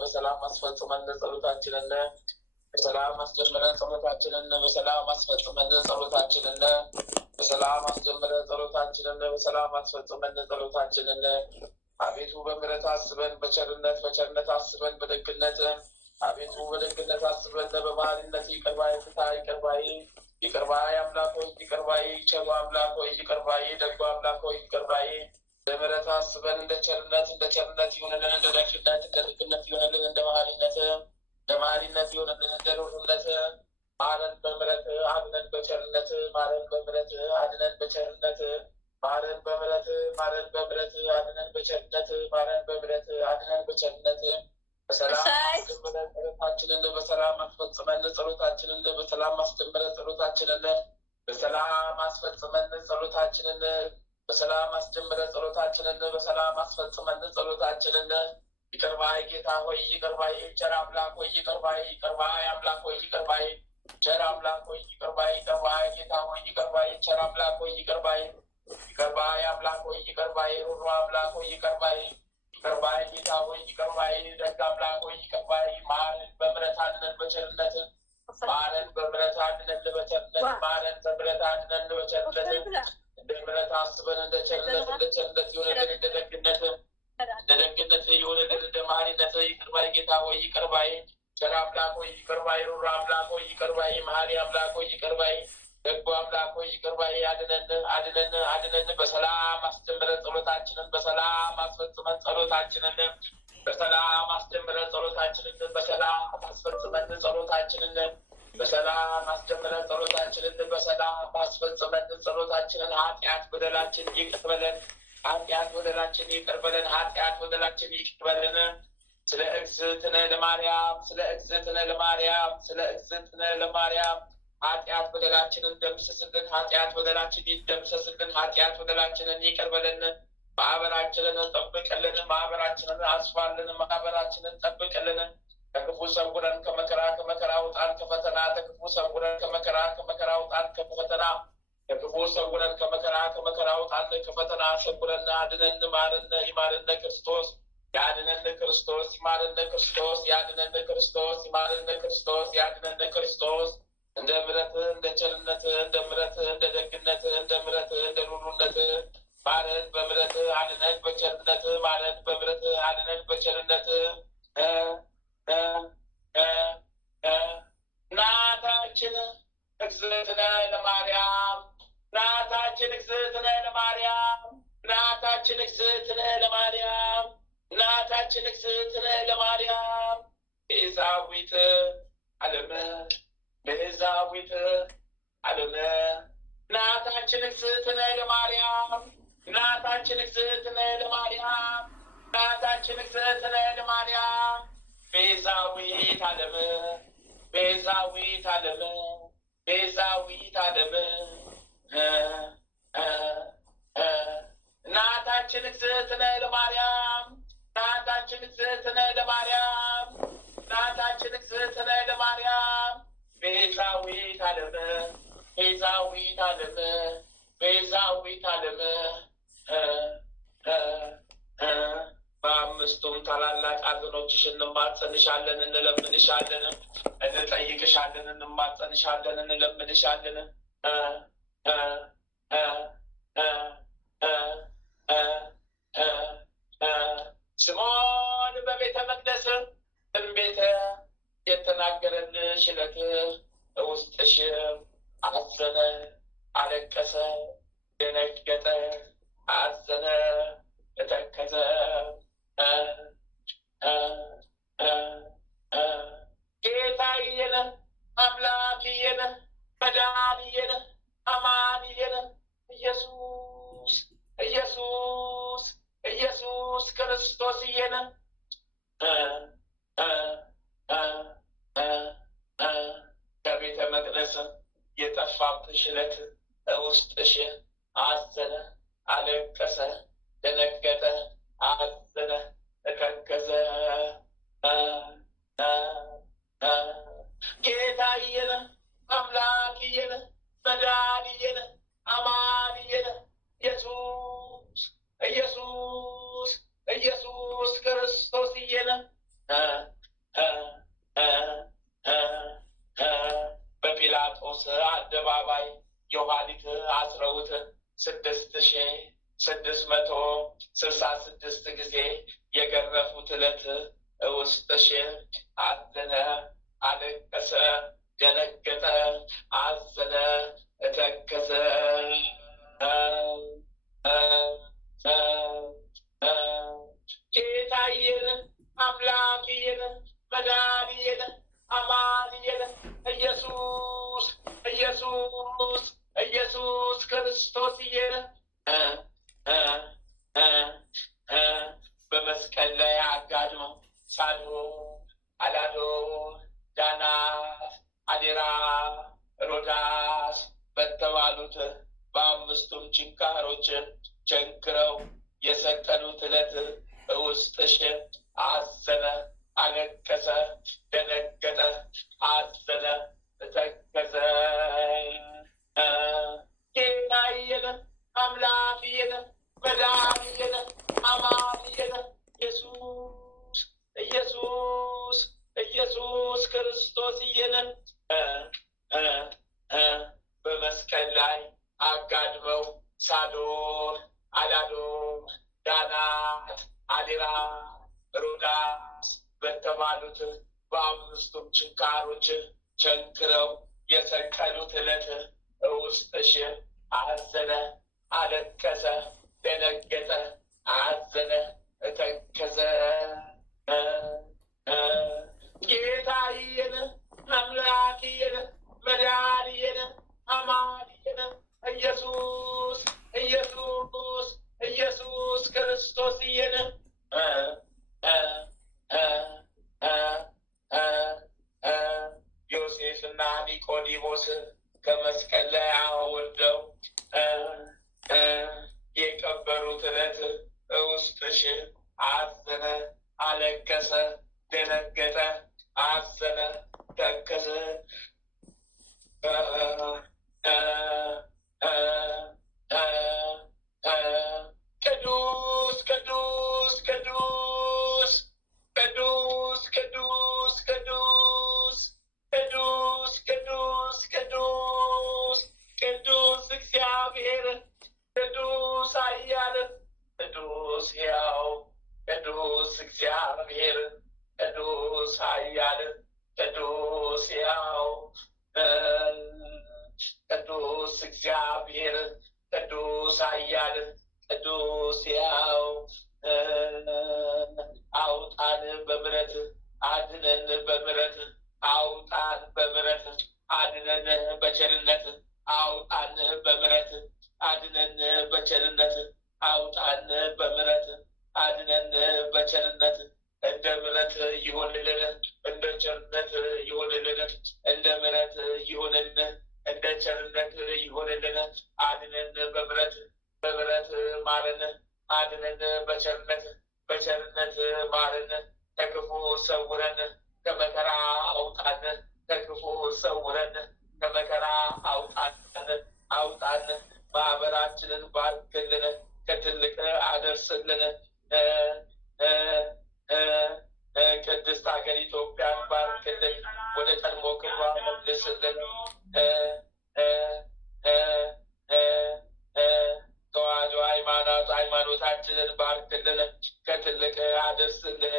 በሰላም አስፈጽመን ጸሎታችንን በሰላም አስጀምረን ጸሎታችንን በሰላም አስፈጽመን ጸሎታችንን በሰላም አስጀምረን ጸሎታችንን በሰላም አስፈጽመን ጸሎታችንን አቤቱ በምሕረት አስበን፣ በቸርነት አስበን፣ በደግነት አቤቱ በደግነት አስበን፣ በመሐሪነት ይቅር ባይ ፍትሐ ይቅር ባይ አምላክ ሆይ ይቅር ባይ ቸሩ አምላክ ሆይ ይቅር ባይ ደጉ አምላክ ሆይ ይቅር ባይ በምሕረት አስበን፣ እንደ ቸርነት ይሆንልን፣ እንደ ደግነት ይሆንልን፣ እንደ መሐሪነት ይሆንልን፣ እንደ ሩህሩህነት ማረን በምሕረት አድነን በቸርነት ማረን በምሕረት አድነን በቸርነት ማረን በምሕረት አድነን በቸርነት ማረን በምሕረት አድነን በቸርነት በሰላም አስጀምረን ጸሎታችንን በሰላም አስፈጽመን ጸሎታችንን በሰላም አስጀምረን ጸሎታችንን በሰላም አስፈጽመን ጸሎታችንን በሰላም አስጀምረን ጸሎታችንን በሰላም አስፈጽመን ጸሎታችንን ይቅር ባይ ጌታ ሆይ ይቅር ባይ ቸር አምላክ ሆይ ይቅር ባይ አምላክ ሆይ ይቅር ባይ ቸር አምላክ ሆይ ይቅር ባይ ጌታ ሆይ ይቅር ባይ ቸር አምላክ ሆይ ይቅር ባይ አምላክ ሆይ ይቅር ባይ ሩህሩህ አምላክ ሆይ ይቅር ባይ ጌታ ሆይ ይቅር ባይ ደግ አምላክ ሆይ ይቅር ባይ ማረን በምሕረት አድነን በቸርነት ማረን በምሕረት አድነን በቸርነት ማረን በምሕረት አድነን በቸርነት እንደ ምሕረት አስበን እንደ ቸርነት ይሆንልን እንደ ደግነት ይሆንልን እንደ መሐሪነት ይቅር ባይ ጌታ ሆይ ይቅር ባይ ቸር አምላክ ሆይ ይቅር ባይ ሩህሩህ አምላክ ሆይ ይቅር ባይ መሐሪ አምላክ ሆይ ይቅር ባይ ደጉ አምላክ ሆይ ይቅር ባይ አድነን በሰላም አስጀምረን ጸሎታችንን በሰላም አስፈጽመን ጸሎታችንን በሰላም አስጀምረን ጸሎታችንን በሰላም አስፈጽመን ጸሎታችንን በሰላም አስጀምረን ጸሎታችንን በሰላም አስፈጽመን ጸሎታችንን ኃጢአት በደላችን ይቅር በለን ኃጢአት በደላችን ይቅር በለን ስለ እግዝእትነ ለማርያም ኃጢአት በደላችንን ደምስስልን ኃጢአት በደላችን ይደምሰስልን ኃጢአት በደላችንን ይቅር በለን ማህበራችንን ጠብቅልን ማህበራችንን አስፋልን ማህበራችንን ጠብቅልን ከክፉ ሰውረን ከመከራ ውጣን ከፈተና ከክፉ ሰውረን ከመከራ ውጣን ከፈተና ከክፉ ሰውረን ከመከራ ውጣን ከፈተና ሰውረን አድነን ይማረን ክርስቶስ ያድነን ክርስቶስ ይማረን ክርስቶስ ያድነን ክርስቶስ ይማረን ክርስቶስ ያድነን ክርስቶስ እንደ ምሕረት እንደ ቸርነት እንደ ምሕረት እንደ ደግነት እንደ ምሕረት እንደ ሩህሩህነት ማረን በምሕረት አድነን በቸርነት ማረን በምሕረት አድነን በቸርነት እናታችን እግዝእትነ ለማርያም እናታችን እግዝእትነ ለማርያም እናታችን እግዝእትነ ለማርያም እናታችን እግዝእትነ ለማርያም ቤዛዊተ ዓለም ቤዛዊተ ዓለም እናታችን እግዝእትነ ለማርያም እናታችን እግዝእትነ ለማርያም እናታችን እግዝእትነ ለማርያም ቤዛዊት ዓለም ቤዛዊት ዓለም ቤዛዊት ዓለም እናታችን እግዝእትነ ለማርያም እናታችን እግዝእትነ ለማርያም እናታችን እግዝእትነ ለማርያም ቤዛዊት ዓለም ቤዛዊት ዓለም ቤዛዊት ዓለም በአምስቱም ታላላቅ ሐዘኖችሽ እንማጸንሻለን እንለምንሻለን እንጠይቅሻለን እንማጸንሻለን እንለምንሻለን ስምዖን በቤተ መቅደስ ትንቢት የተናገረልሽ ዕለት ውስጥሽ አዘነ አለቀሰ ደነገጠ አዘነ ተከዘ ጌታዬን አምላኬን መድኃኒዬን አማኑኤል ኢየሱስ ኢየሱስ ኢየሱስ ክርስቶስዬን ከቤተ መቅደስ የጠፋብሽ ዕለት ውስጥሽ አዘነ አለቀሰ ደነገጠ አዘነ ተከዘ ጌታዬን አምላኬን መድኃኒዬን አማኑኤል ኢየሱስ ኢየሱስ ኢየሱስ ክርስቶስዬን በጲላጦስ አደባባይ የኋሊት አስረውት 6,000 666 ጊዜ የገረፉት ዕለት ውስጥሽ አዘነ፣ አለቀሰ፣ ደነገጠ፣ አዘነ፣ ተከዘ። ጌታዬን፣ አምላኬን፣ መድኃኒዬን፣ አማኑኤል ኢየሱስ ኢየሱስ ኢየሱስ ክርስቶስዬን በመስቀል ላይ አጋድመው ሳዶር፣ አላዶር፣ ዳናት፣ አዴራ፣ ሮዳስ በተባሉት በአምስቱም ችንካሮች ቸንክረው የሰቀሉት ዕለት ውስጥሽ አዘነ፣ አለቀሰ፣ ደነገጠ፣ አዘነ፣ ተከዘ። ጌታዬን፣ አምላኬን፣ መድኃኒዬን፣ አማኑኤል ኢየሱስ ኢየሱስ ኢየሱስ ክርስቶስዬን በመስቀል ላይ አጋድመው ሳዶር፣ አላዶር፣ ዳናት፣ አዴራ፣ ሮዳስ በተባሉት በአምስቱም ችንካሮች ቸንክረው የሰቀሉት ዕለት ውስጥሽ አዘነ፣ አለቀሰ፣ ደነገጠ፣ አዘነ፣ ተከዘ። ጌታዬን፣ አምላኬን፣ መድኃኒዬን፣ አማኑኤል ኢየሱስ ኢየሱስ ኢየሱስ ክርስቶስዬን ዮሴፍና ኒቆዲሞስ ከመስቀል ላይ አውርደው የቀበሩት ዕለት ውስጥሽ አዘነ፣ አለቀሰ፣ ደነገጠ፣ አዘነ፣ ተከዘ። ቅዱስ ቅዱስ ቅዱስ ቅዱስ ቅዱስ ቅዱስ ቅዱስ ቅዱስ ቅዱስ ቅዱስ እግዚአብሔር ቅዱስ ኃያል ቅዱስ ሕያው ቅዱስ እግዚአብሔር ቅዱስ ኃያል ቅዱስ ሕያው ቅዱስ እግዚአብሔር ቅዱስ ኃያል ቅዱስ ሕያው አውጣን በምሕረት አድነን በምሕረት አውጣን በምሕረት አድነን በቸርነት አውጣን በምሕረት አድነን በቸርነት አውጣን በምሕረት አድነን በቸርነት እንደ ምሕረት ይሁንልን፣ እንደ ቸርነት ይሁንልን፣ እንደ ምሕረት ይሁንልን፣ እንደ ቸርነት ይሁንልን። አድነን በምሕረት በምሕረት ማረን፣ አድነን በቸርነት በቸርነት ማረን። ከክፉ ሰውረን፣ ከመከራ አውጣን፣ ከክፉ ሰውረን፣ ከመከራ አውጣን አውጣን። ማህበራችንን ባርክልን፣ ከትልቅ አደርስልን። ቅድስት ሀገር ኢትዮጵያን ባርክልን፣ ወደ ቀድሞ ክብሯ መልስልን። ተዋሕዶ ሃይማኖታችንን ባርክልን፣ ከትልቅ አደርስልን።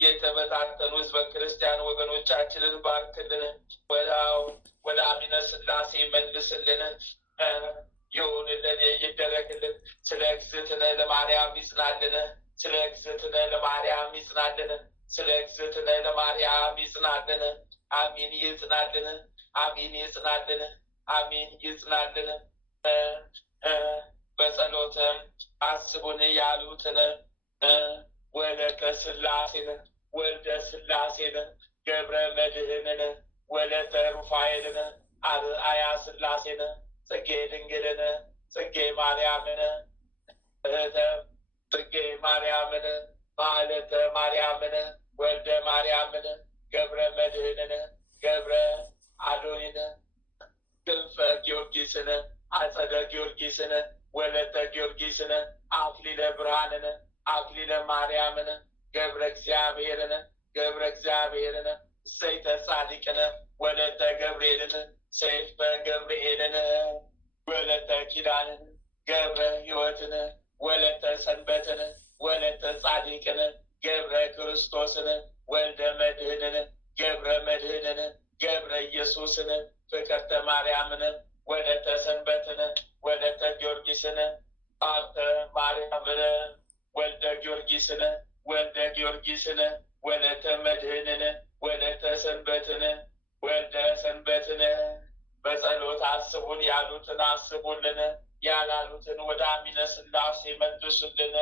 የተበታተኑ ሕዝበ ክርስቲያን ወገኖቻችንን ባርክልን፣ ወደ አሚነ ሥላሴ መልስልን። ይሁንልን፣ ይደረግልን። ስለ እግዝእትነ ለማርያም ይጽናልን፣ ስለ እግዝእትነ ለማርያም ይጽናልን፣ ስለ እግዝእትነ ለማርያም ይጽናልን። አሚን ይጽናልን፣ አሚን ይጽናልን፣ አሚን ይጽናልን። በጸሎተ አስቡን ያሉትን ወለተ ሥላሴን፣ ወልደ ሥላሴን፣ ገብረ መድኅንን፣ ወለተ ሩፋኤልን፣ አርአያ ሥላሴን፣ ጽጌ ድንግልን፣ ጽጌ ማርያምን፣ እህተ ጽጌ ማርያምን፣ ማለተ ማርያምን፣ ወልደ ማርያምን፣ ገብረ መድኅንን፣ ገብረ አዶኒን፣ ክንፈ ጊዮርጊስን፣ አጸደ ጊዮርጊስን፣ ወለተ ጊዮርጊስን፣ አክሊለ ብርሃንን፣ አክሊለ ማርያምን፣ ገብረ እግዚአብሔርን፣ ገብረ እግዚአብሔርን፣ ሰይተ ጻድቅን፣ ወለተ ገብርኤልን፣ ሰይፈ ገብርኤልን፣ ወለተ ኪዳንን፣ ገብረ ሕይወትን ወለተ ሰንበትን ወለተ ጻድቅን ገብረ ክርስቶስን ወልደ መድህንን ገብረ መድህንን ገብረ ኢየሱስን ፍቅርተ ማርያምን ወለተ ሰንበትን ወለተ ጊዮርጊስን አተ ማርያምን ወልደ ጊዮርጊስን ወልደ ጊዮርጊስን ወለተ መድህንን ወለተ ሰንበትን ወልደ ሰንበትን በጸሎት አስቡን ያሉትን አስቡልን፣ ያላሉትን ወደ አሚነ ሥላሴ መልሱልን።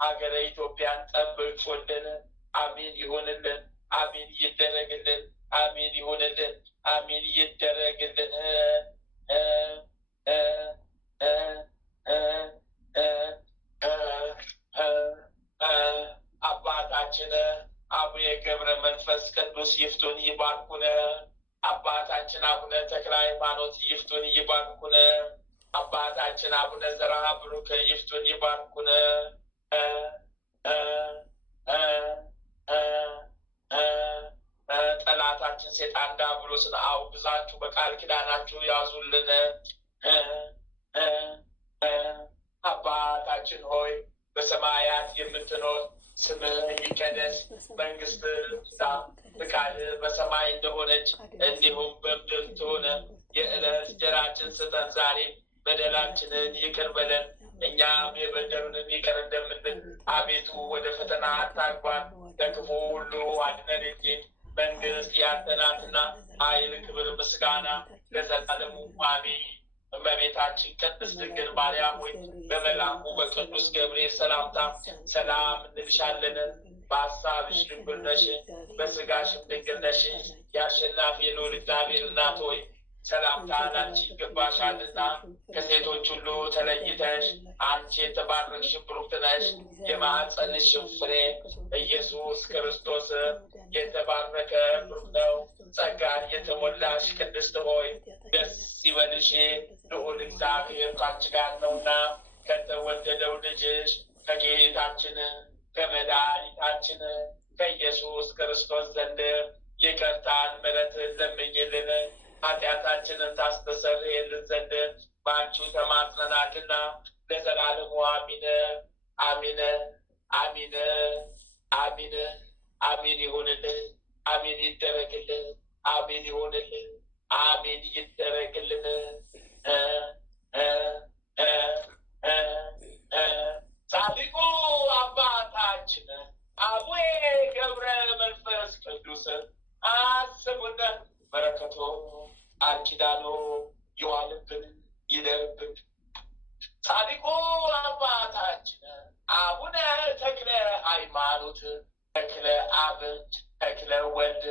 ሀገረ ኢትዮጵያን ጠብቁልን። አሚን ይሁንልን። አሚን ይደረግልን። አሚን ይሁንልን። አሚን ይደረግልን። አባታችን አቡነ ገብረ መንፈስ ቅዱስ ይፍቱን ይባርኩን። አባታችን አቡነ ተክለ ሃይማኖት ይፍቱን ይባርኩን። አባታችን አቡነ ዘርዓ ብሩክ ይፍቱን ይባርኩን። ጠላታችን ሴጣን ዲያብሎስን አውግዛችሁ በቃል ኪዳናችሁ ያዙልን። አባታችን ሆይ በሰማያት የምትኖር ስምህ ይቀደስ፣ መንግስትህ ትምጣ፣ ፍቃድህ በሰማይ እንደሆነች እንዲሁም በምድር ትሁን። የዕለት እንጀራችንን ስጠን ዛሬ፣ በደላችንን ይቅር በለን እኛም የበደሉንን ይቅር እንደምንል፣ አቤቱ ወደ ፈተና አታግባን ከክፉ ሁሉ አድነን እንጂ መንግስት ያንተ ናትና፣ ኃይል፣ ክብር፣ ምስጋና ለዘላለሙ አሜን። እመቤታችን ቅድስት ድንግል ማርያም ሆይ በመልአኩ በቅዱስ ገብርኤል ሰላምታ ሰላም እንልሻለን። በሀሳብሽ ድንግል ነሽ፣ በስጋሽም ድንግል ነሽ። የአሸናፊ የልዑል እግዚአብሔር እናት ሆይ ሰላምታ ላንቺ ይገባሻልና፣ ከሴቶች ሁሉ ተለይተሽ አንቺ የተባረክሽ ብሩክት ነሽ። የማኅፀንሽም ፍሬ ኢየሱስ ክርስቶስ የተባረከ ብሩክ ነው። ጸጋን የተሞላሽ ቅድስት ሆይ ደስ ይበልሽ፣ ልዑል እግዚአብሔር ካንቺ ጋር ነውና ከተወደደው ልጅሽ ከጌታችን ከመድኃኒታችን ከኢየሱስ ክርስቶስ ዘንድ ይቅርታን ምሕረትን ለምኝልን ኃጢአታችንን ታስተሰርይልን ዘንድ በአንቺው ተማጽነናልና ለዘላለሙ አሚን አሚን አሚን አሚን አሚን ይሁንልን። አሚን ይደረግልን። አሚን ይሁንልን። አሚን ይደረግልን። ጻድቁ አባታችን አቡነ ገብረ መንፈስ ቅዱስ አስቡን፣ በረከቶ ኪዳኑ ይዋልብን ይደርብን። ጻድቁ አባታችን አቡነ ተክለ ሃይማኖት ተክለ አብ ተክለ ወልድ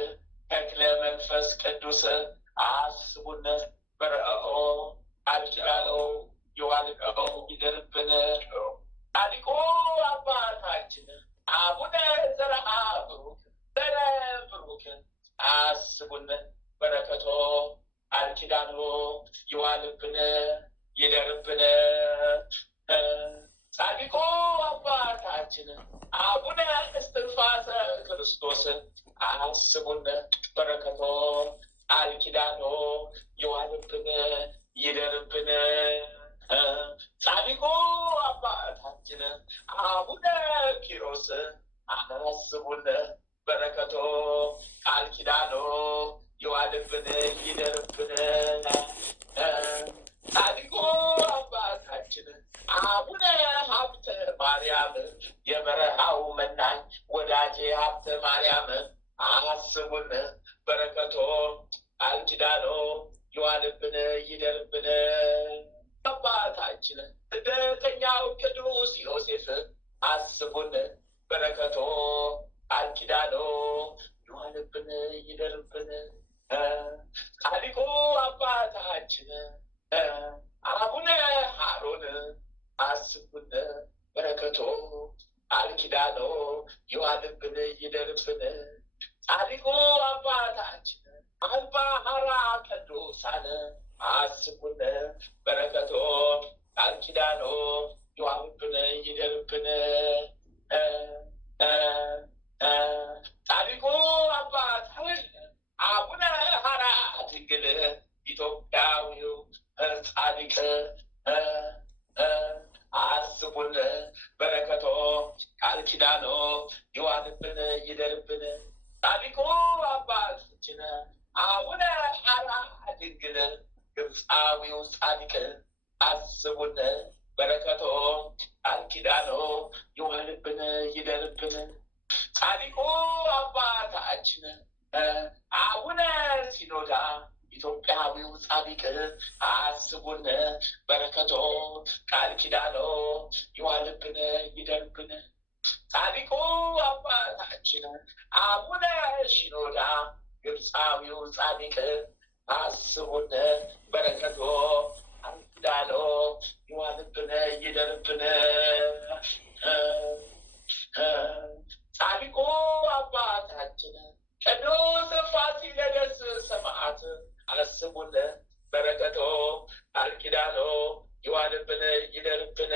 ተክለ መንፈስ ቅዱስ አስቡን፣ በረከቶ ኪዳኑ ይዋልብን ይደርብን። ጻድቁ አባታችን አቡነ ዘርዓ ብሩክ ዘረ ብሩክ አስቡን፣ በረከቶ ኪዳኑ ይዋልብን ይደርብን። ጻድቁ አባታችን አቡነ እስትንፋሰ ክርስቶስ አስቡን፣ በረከቶ ኪዳኑ ይዋልብን ይደርብን። ጻድቁ አባታችን አቡነ ኪሮስ አስቡን፣ በረከቶ ኪዳኑ ይዋልብን ይደርብን። ጻድቁ አባታችን አቡነ ሀብተ ማርያም የበረሃው መናኝ ወዳጄ ሀብተ ማርያም አስቡን፣ በረከቶ ኪዳኑ ይዋልብን ይደርብን። አባታችን ስደተኛው ቅዱስ ዮሴፍ አስቡን፣ በረከቶ ኪዳኑ ይዋልብን ይደርብን። ጻድቁ አባታችን አቡነ ሀሮን አስቡን፣ በረከቶ ኪዳኑ ይዋልብን ይደርብን። ጻድቁ አባታችን አባ ሐራ ቅዱሳን አስቡን፣ በረከቶ ኪዳኑ ይዋልብን ይደርብን። ጻድቁ አባታችን አቡነ ሐራ ድንግል ኢትዮጵያዊው ጻድቅ ይዋልብን ይደርብን ጻድቁ አባታችን አቡነ ሐራ ድንግል ግብፃዊው ጻድቅ አስቡን በረከቶ ቃል ኪዳኖ ይዋልብን ይደርብን ጻድቁ አባታችን አቡነ ሲኖዳ ኢትዮጵያዊው ጻድቅ አስቡን በረከቶ ቃል ኪዳኖ ይዋልብን ይደርብን ጻድቁ አባታችን አቡነ ሲኖዳ ግብፃዊው ጻድቅ አስቡን በረከቶ ቃል ኪዳኖ ይዋልብን ይደርብን ጻድቁ አባታችን ቅዱስ ፋሲለደስ ሰማዕት አስቡን በረከቶ ቃል ኪዳኖ ይዋልብን ይደርብን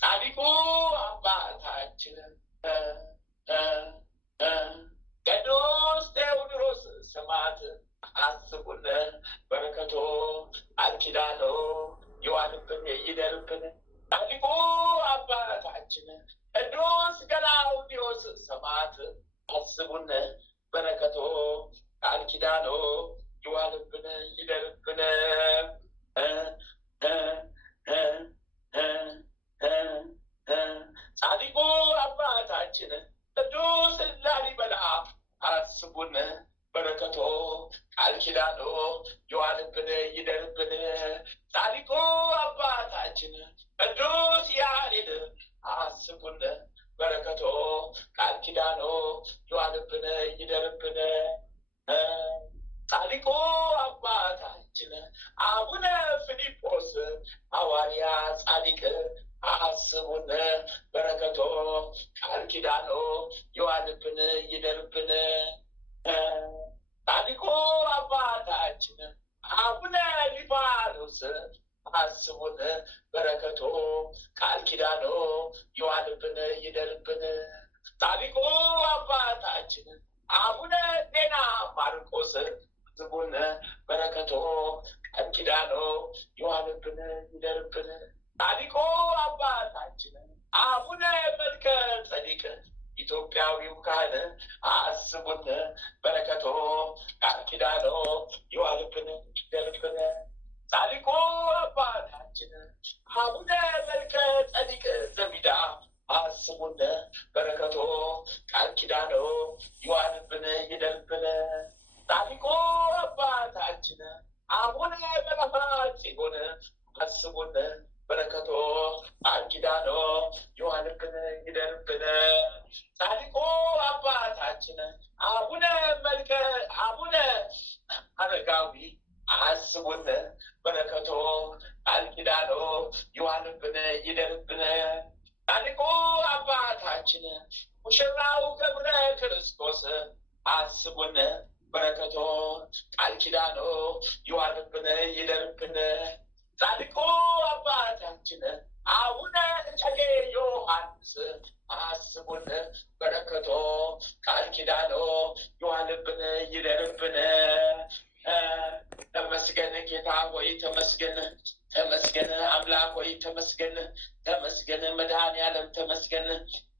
ጻድቁ አባታችን ቅዱስ ቴዎድሮስ ሰማዕት አስቡን በረከቶ ቃል ኪዳኖ ይዋልብን ይደርብን ጻድቁ አባታችን ቅዱስ ገላውዴዎስ ሰማዕት አስቡን በረከቶ ቃል ኪዳኖ ይዋልብን ይደርብን ጻድቁ አባታችን ቅዱስ ላሊበላ አስቡን በረከቶ ቃል ኪዳኖ ይዋልብን ይደርብን ጻድቁ አባታችን ቅዱስ ያሬድ አስቡን በረከቶ ቃል ኪዳኖ ይዋልብን ይደርብን ጻድቁ አባታችን አቡነ ፊልጶስ ሐዋርያ ጻድቅ አስቡን በረከቶ ቃል ኪዳኖ ይዋልብን ይደርብን ጻድቁ አባታችን አቡነ ሊባኖስ አስቡን በረከቶ ቃል ኪዳኖ ይዋልብን ይደርብን ጻድቁ አባታችን አቡነ ዜና ማርቆስ አስቡን በረከቶ ቃል ኪዳኖ ይዋልብን ይደርብን ጻድቁ አባታችን አቡነ መልከ ጸዲቅ ኢትዮጵያዊው ካህን አስቡን በረከቶ ቃል ኪዳኖ ይዋልብን ይደርብን ጻድቁ አባታችን አቡነ መልከ ጸዲቅ ዘሚዳ አስቡን በረከቶ ቃል ኪዳኖ ይዋልብን ይደርብን ጻድቁ አባታችን አቡነ በረሃ ጽዮን አስቡን በረከቶ ቃል ኪዳኖ ይዋልብን ይደርብን ጻድቁ አባታችን አቡነ አረጋዊ አስቡን በረከቶ ቃል ኪዳኖ ይዋልብን ይደርብን ጻድቁ አባታችን ሙሽራው ገብረ ክርስቶስ አስቡን በረከቶ ቃል ኪዳኖ ይዋልብን ይደርብን ጻድቁ አባታችን አቡነ እጨጌ ዮሐንስ አስቡን በረከቶ ቃል ኪዳኖ ይዋልብን ይደርብን ተመስገን ጌታ ሆይ ተመስገን ተመስገን አምላክ ሆይ ተመስገን ተመስገን መድኃኔዓለም ተመስገን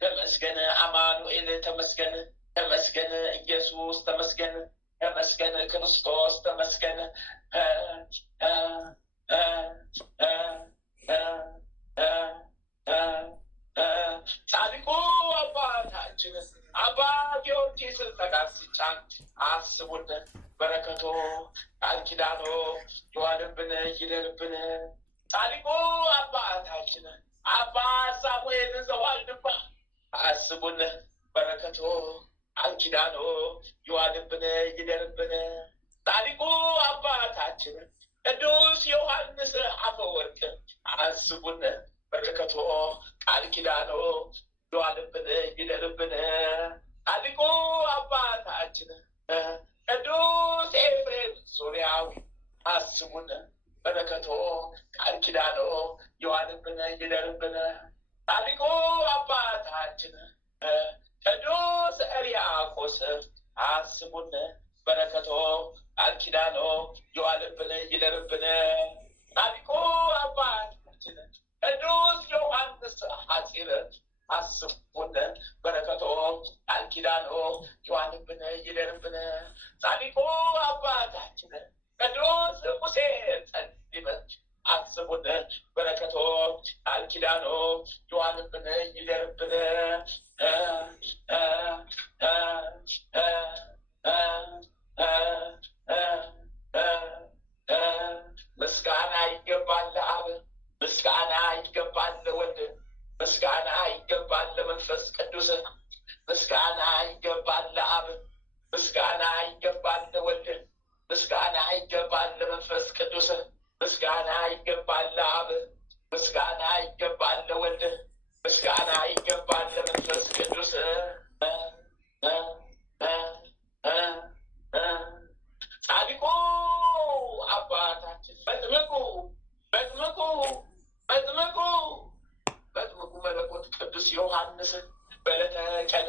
ተመስገን አማኑኤል ተመስገን ተመስገን ኢየሱስ ተመስገን ተመስገን ክርስቶስ ተመስገን ጻድቁ አባታችን አባ ጊዮርጊስ ዘጋስጫ አስቡን በረከቶ ቃል ኪዳኖ ይዋልብን ይደርብን ጻድቁ አባታችን አባ ሳሙኤል ዘዋልድባ አስቡን በረከቶ ቃል ኪዳኖ ይዋልብን ይደርብን ጻድቁ አባታችን ቅዱስ ዮሐንስ አፈወርቅ አስቡን በረከቶ ቃል ኪዳኖ ይዋልብን ይደርብን ጻድቁ አባታችን ቅዱስ ኤፍሬም ሶርያዊ አስቡን በረከቶ ቃል ኪዳኖ ይዋልብን ይደርብን ጻድቁ አባታችን ቅዱስ ሕርያቆስ አስቡን በረከቶ ቃል ኪዳኖ ይዋልብን ይደርብን ጻድቁ አባታችን ቅዱስ ዮሐንስ ሐጺር ይደርብን። ጻድቁ አባታችን ቅዱስ ሙሴ ጸልይ አስቡን። በረከቶች ቃል ኪዳኖች ይዋልብን ይደርብን። ምስጋና ይገባል ለአብ፣ ምስጋና ይገባል ለወልድ፣ ምስጋና ይገባል ለመንፈስ ቅዱስ፣ ምስጋና ይገባል ለአብ፣ ምስጋና ይገባል ለወልድ፣ ምስጋና ይገባል ለመንፈስ ቅዱስ፣ ምስጋና ይገባል ለአብ፣ ምስጋና ይገባል ለወልድ፣ ምስጋና ይገባል ለመንፈስ ቅዱስ። ጻድቁ አባታችን መጥምቁ መለኮት ቅዱስ ዮሐንስ በዕለተ ቀን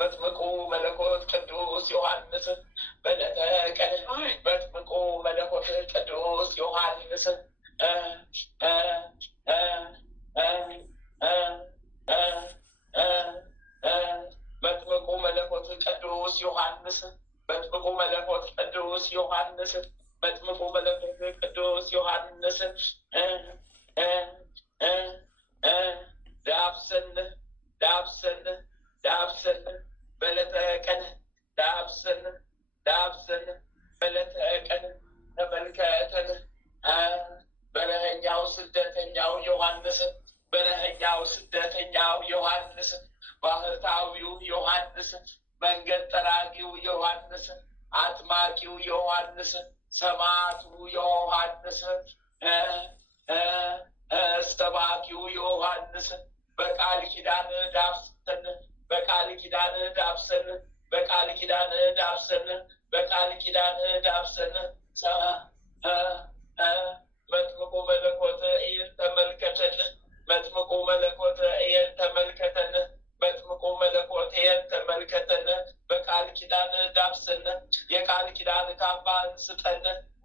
መጥምቁ መለኮት ቅዱስ ዮሐንስ በዕለተ ቀን መጥምቁ መለኮት ቅዱስ ዮሐንስ መጥምቁ መለኮት ቅዱስ ዮሐንስ መጥምቁ መለኮት ቅዱስ ዮሐንስ መጥምቁ መለኮት ቅዱስ ዮሐንስ ዳብሰን በዕለተ ቀን ዳብሰን በዕለተ ቀን ተመልከተን። በረኸኛው ስደተኛው ዮሐንስ ባህታዊው ዮሐንስ መንገድ ጠራጊው ዮሐንስ አጥማቂው ዮሐንስ ሰማዕቱ ዮሐንስ ሰባኪው ዮሐንስ በቃል ኪዳን ዳብሰን በቃል ኪዳን ዳብሰን በቃል ኪዳን ዳብሰን በቃል ኪዳን ዳብሰን። መጥምቁ መለኮት እየን ተመልከተን፣ መጥምቁ መለኮት እየን ተመልከተን፣ መጥምቁ መለኮት እየን ተመልከተን። በቃል ኪዳን ዳብሰን የቃል ኪዳን ካባን ስጠን፣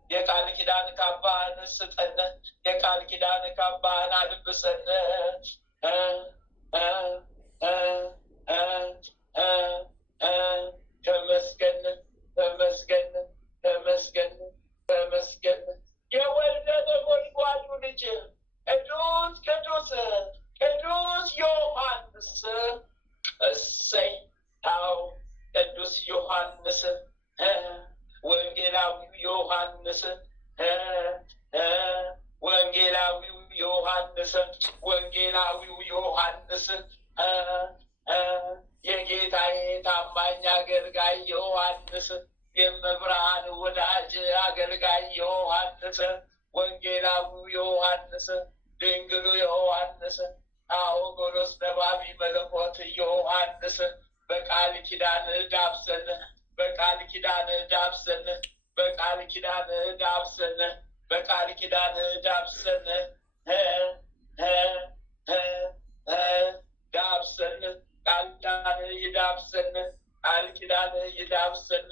የቃል ኪዳን ካባን ስጠን፣ የቃል ኪዳን ካባን አልብሰን። ተመስገን ተመስገን ተመስገን ተመስገን። የወልደ ነጎድጓዱ ልጅ ቅዱስ ዮሐንስ እሰይ ታው ቅዱስ ዮሐንስ ወንጌላዊው ዮሐንስ የጌታዬ ታማኝ አገልጋይ ዮሐንስ የመብርሃን ወዳጅ አገልጋይ ዮሐንስ ወንጌላዊው ዮሐንስ ድንግሉ ዮሐንስ አዎጎሎስ ነባቢ መለኮት ዮሐንስ በቃል ኪዳን ዳብሰን በቃል ኪዳን ዳብሰን በቃል ኪዳን ዳብሰን በቃል ኪዳን ዳብሰን ዳብሰን ቃል ኪዳን ይዳብሰን ቃል ኪዳን ይዳብሰን።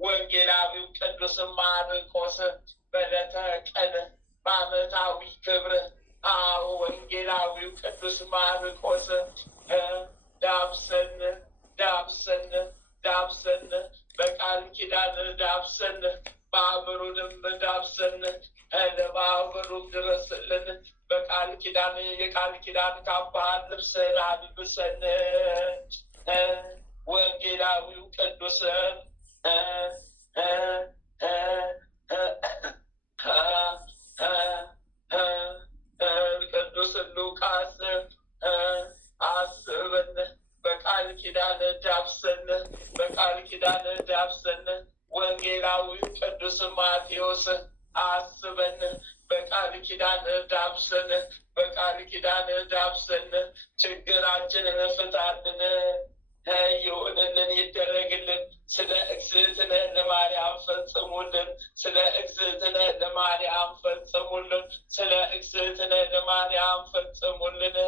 ወንጌላዊው ቅዱስ ማርቆስ በዕለተ ቀን በዓመታዊ ክብር ወንጌላዊው ቅዱስ ማርቆስ ዳብሰን ዳብሰን ዳብሰን በቃል ኪዳን ዳብሰን ማህበሩንም ዳብሰን ለማህበሩም ድረስልን በቃል ኪዳን የቃል ኪዳን ካባህን ልብሰን አልብሰን። ወንጌላዊው ቅዱስ ቅዱስ ሉቃስ አስበን በቃል ኪዳን ዳብሰን በቃል ኪዳን ዳብሰን። ወንጌላዊው ቅዱስ ማቴዎስ አስበን በቃል ኪዳን ዳብሰን በቃል ኪዳን ዳብሰን። ችግራችንን ፍታልን ይሁንልን ይደረግልን። ስለ እግዝእትነ ለማርያም ፈጽሙልን፣ ስለ እግዝእትነ ለማርያም ፈጽሙልን፣ ስለ እግዝእትነ ለማርያም ፈጽሙልን።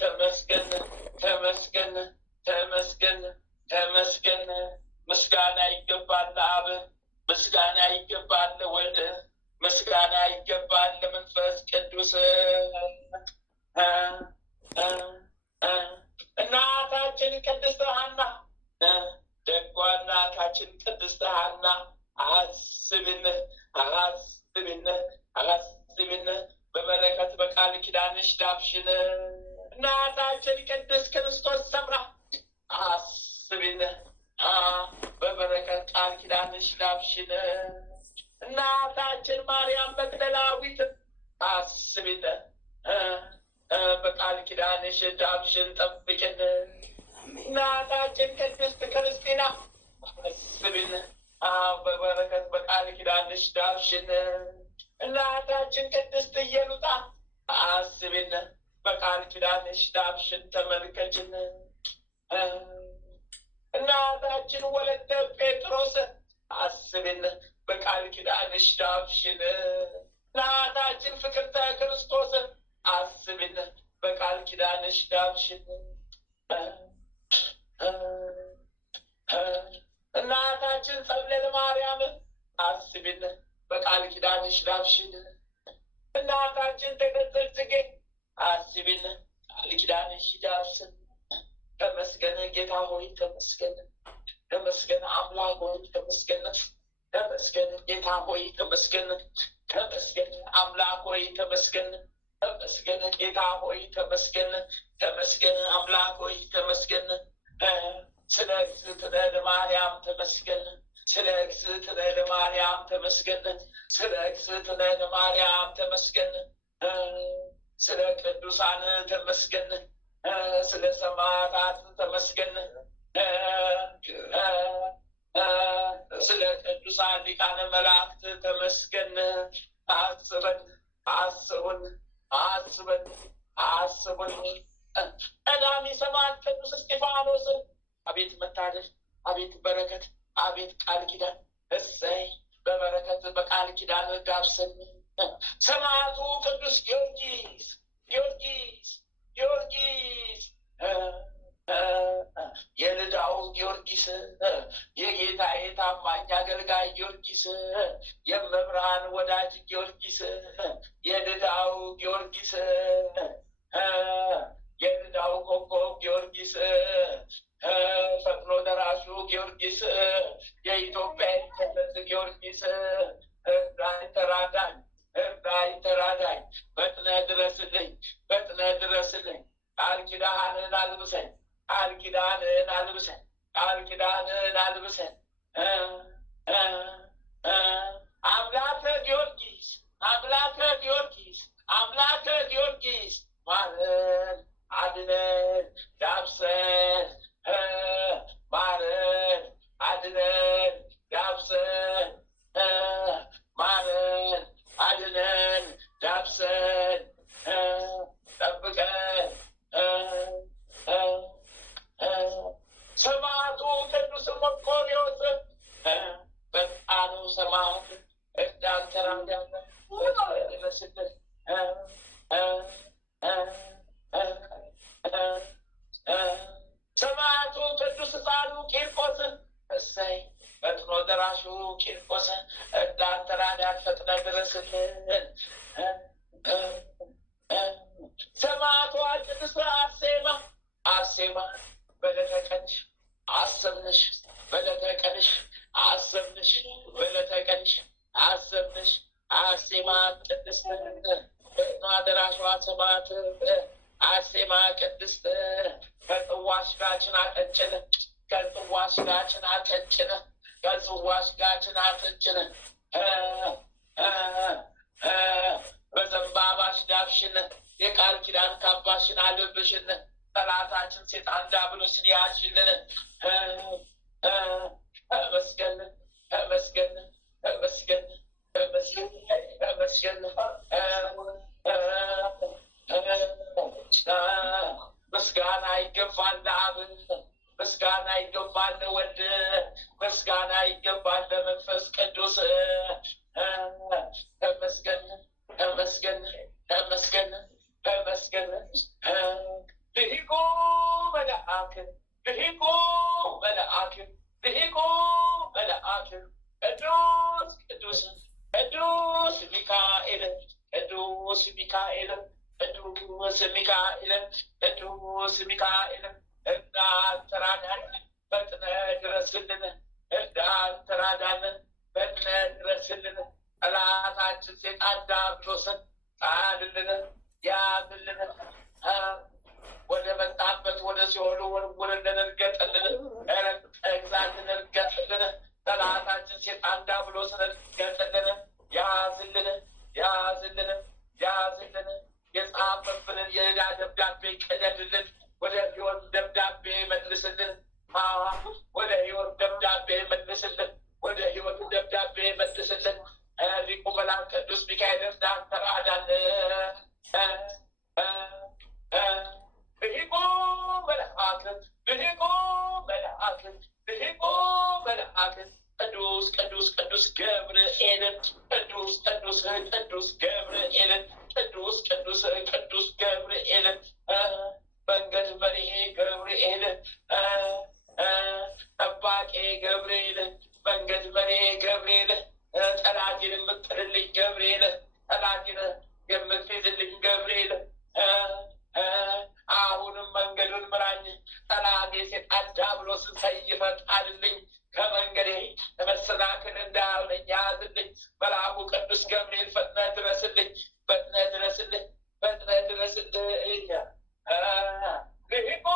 ተመስገን ተመስገን ተመስገን ተመስገን። ምስጋና ይገባል ለአብ፣ ምስጋና ይገባል ለወልድ፣ ምስጋና ይገባል ለመንፈስ ቅዱስ። እናታችን ቅድስት ሐና ደጓ እናታችን ቅድስት ሐና አስብን በበረከት በቃል ኪዳንሽ ዳብሽን። እናታችን ቅድስት ክርስቶስ ሰምራ አስብን በበረከት ቃል ኪዳንሽ ዳብሽን። እናታችን ማርያም መግደላዊት አስብን በቃል ኪዳንሽ ዳብሽን ጠብቅን። እናታችን ቅድስት ክርስቲና አስብን በበረከት በቃል ኪዳንሽ ዳብሽን። እናታችን ቅድስት ኢየሉጣ አስብን በቃል ኪዳንሽ ዳብሽን ተመልከችን። እናታችን ወለተ ጴጥሮስ አስብን በቃል ኪዳንሽ ዳብሽን። እናታችን ፍቅርተ ክርስቶስ አስብን በቃል ኪዳንሽ ዳብሽን። እናታችን ጸብለለ ማርያም አስብን በቃል ኪዳንሽ ዳብሽን። እናታችን ተገጠል ጽጌ አስብን ቃል ኪዳንሽ ዳብሽን። ተመስገን ጌታ ሆይ ተመስገን፣ ተመስገን አምላክ ሆይ ተመስገን፣ ተመስገን ጌታ ሆይ ተመስገን፣ ተመስገን አምላክ ሆይ ተመስገን፣ ተመስገን ጌታ ሆይ ተመስገን፣ ተመስገን አምላክ ሆይ ተመስገን። ስለ እግዝእትነ ለማርያም ተመስገን፣ ስለ እግዝእትነ ለማርያም ተመስገን፣ ስለ እግዝእትነ ለማርያም ተመስገን። ስለ ቅዱሳን ተመስገን፣ ስለ ሰማዕታት ተመስገን፣ ስለ ቅዱሳን ሊቃነ መላእክት ተመስገን። አስበን አስቡን አስበን አስቡን። ቀዳሚ ሰማዕት ቅዱስ እስጢፋኖስ አቤት መታደል፣ አቤት በረከት፣ አቤት ቃል ኪዳን። እሰይ በበረከት በቃል ኪዳን ዳብሰን። ሰማዕቱ ቅዱስ ጊዮርጊስ የልዳው ጊዮርጊስ፣ የጌታዬ ታማኝ አገልጋይ ጊዮርጊስ፣ የመብርሃን ወዳጅ ጊዮርጊስ፣ የልዳው ጊዮርጊስ፣ የልዳው ኮከብ ጊዮርጊስ፣ ፈጥኖ ደራሹ ጊዮርጊስ፣ የኢትዮጵያ የተመስ ጊዮርጊስ፣ እርዳኝ ተራዳኝ፣ እርዳኝ ተራዳኝ፣ ፈጥነህ ድረስልኝ፣ ፈጥነህ ድረስልኝ። ቃል ኪዳንህን አልብሰኝ፣ ቃል ኪዳንህን አልብሰኝ፣ ቃል ኪዳንህን አልብሰኝ። አምላከ ጊዮርጊስ፣ አምላከ ጊዮርጊስ፣ አምላከ ጊዮርጊስ ማረን፣ አድነን፣ ዳብሰን፣ ማረን፣ አድነን፣ ዳብሰን፣ ማረን፣ አድነን፣ ዳብሰን፣ ጠብቀን። ሰማዕቱ ቅዱስ መርቆሬዎስ በጣኑ ሰማዕት እንዳንተራዳነ ይመስልን። ሰማዕቱ ቅዱስ ሕፃኑ ቂርቆስ እሰይ ፈጥኖ ደራሹ ቂርቆስ እንዳንተራዳን ፈጥነህ ድረስልን። ሰማዕቷ ቅድስት አርሴማ በዕለተ ቀንሽ አሰብንሽ፣ በዕለተ ቀንሽ አሰብንሽ፣ በዕለተ ቀንሽ አሰብንሽ። አርሴማ ቅድስት ፈጥኖ ደራሿ ሰማዕት አርሴማ ቅድስት ከጽዋሽ ጋችን አጠጭን፣ ከጽዋሽ ጋችን አጠጭን፣ ከጽዋሽ ጋችን አጠጭን። በዘንባባሽ ዳብሽን፣ የቃል ኪዳን ካባሽን አልብሽን። ጠላታችን ሴጣን ዲያብሎስን ያዥልን። ተመስገን ተመስገን ተመስገን ተመስገን ተመስገን። ምስጋና ይገባል ለአብ፣ ምስጋና ይገባል ለወልድ፣ ምስጋና ይገባል ለመንፈስ ቅዱስ። ተመስገን ተመስገን ተመስገን ተመስገን። ልሂቁ መልአክ ልሂቁ መልአክ ልሂቁ መልአክ ቅዱስ ቅዱስ ሚካኤል ቅዱስ ሚካኤል ቅዱስ ሚካኤል እርዳን ተራዳን ፈጥነህ ድረስልን እርዳን ተራዳን ፈጥነህ ድረስልን ጠላታችን ሰይጣን ዲያብሎስን ጣልልን ያዝልን ወደ መጣበት ወደ ሲኦል ወርውርልን እርገጥልን እግዚአብሔርን እርገጥልን ጠላታችን ሰይጣን ዲያብሎስን እርገጥልን ያዝልን ያዝልን ያዝልን የጻፈብንን የዕዳ ደብዳቤ ቀደድልን ወደ ሕይወት ደብዳቤ መልስልን ወደ ሕይወት ደብዳቤ መልስልን ወደ ሕይወት ደብዳቤ መልስልን ሊቁ መልአክ ቅዱስ ሚካኤል እርዳን ተራዳን ልሂቁ መልአክ ልሂቁ መልአክ ልሂቁ መልአክ ቅዱስ ቅዱስ ቅዱስ ገብርኤል ቅዱስ ቅዱስ ቅዱስ ገብርኤል ቅዱስ ቅዱስ ቅዱስ ገብርኤል መንገድ መሪሄ ገብርኤል ጠባቂ ገብርኤል መንገድ መሪሄ ገብርኤል ጠላቴን የምጥልልኝ ገብርኤል ጠላቴን የምትይዝልኝ ገብርኤል አሁንም መንገዱን ምራኝ ጠላቴ ሰይጣን ዲያብሎስን ሰይፈ ጣልልኝ ከመንገዴ መሰናክል እንዳያሆነኝ ያዝልኝ መልአኩ ቅዱስ ገብርኤል ፈጥነህ ድረስልኝ ፈጥነህ ድረስልኝ ፈጥነህ ድረስልኝ ልሂቁ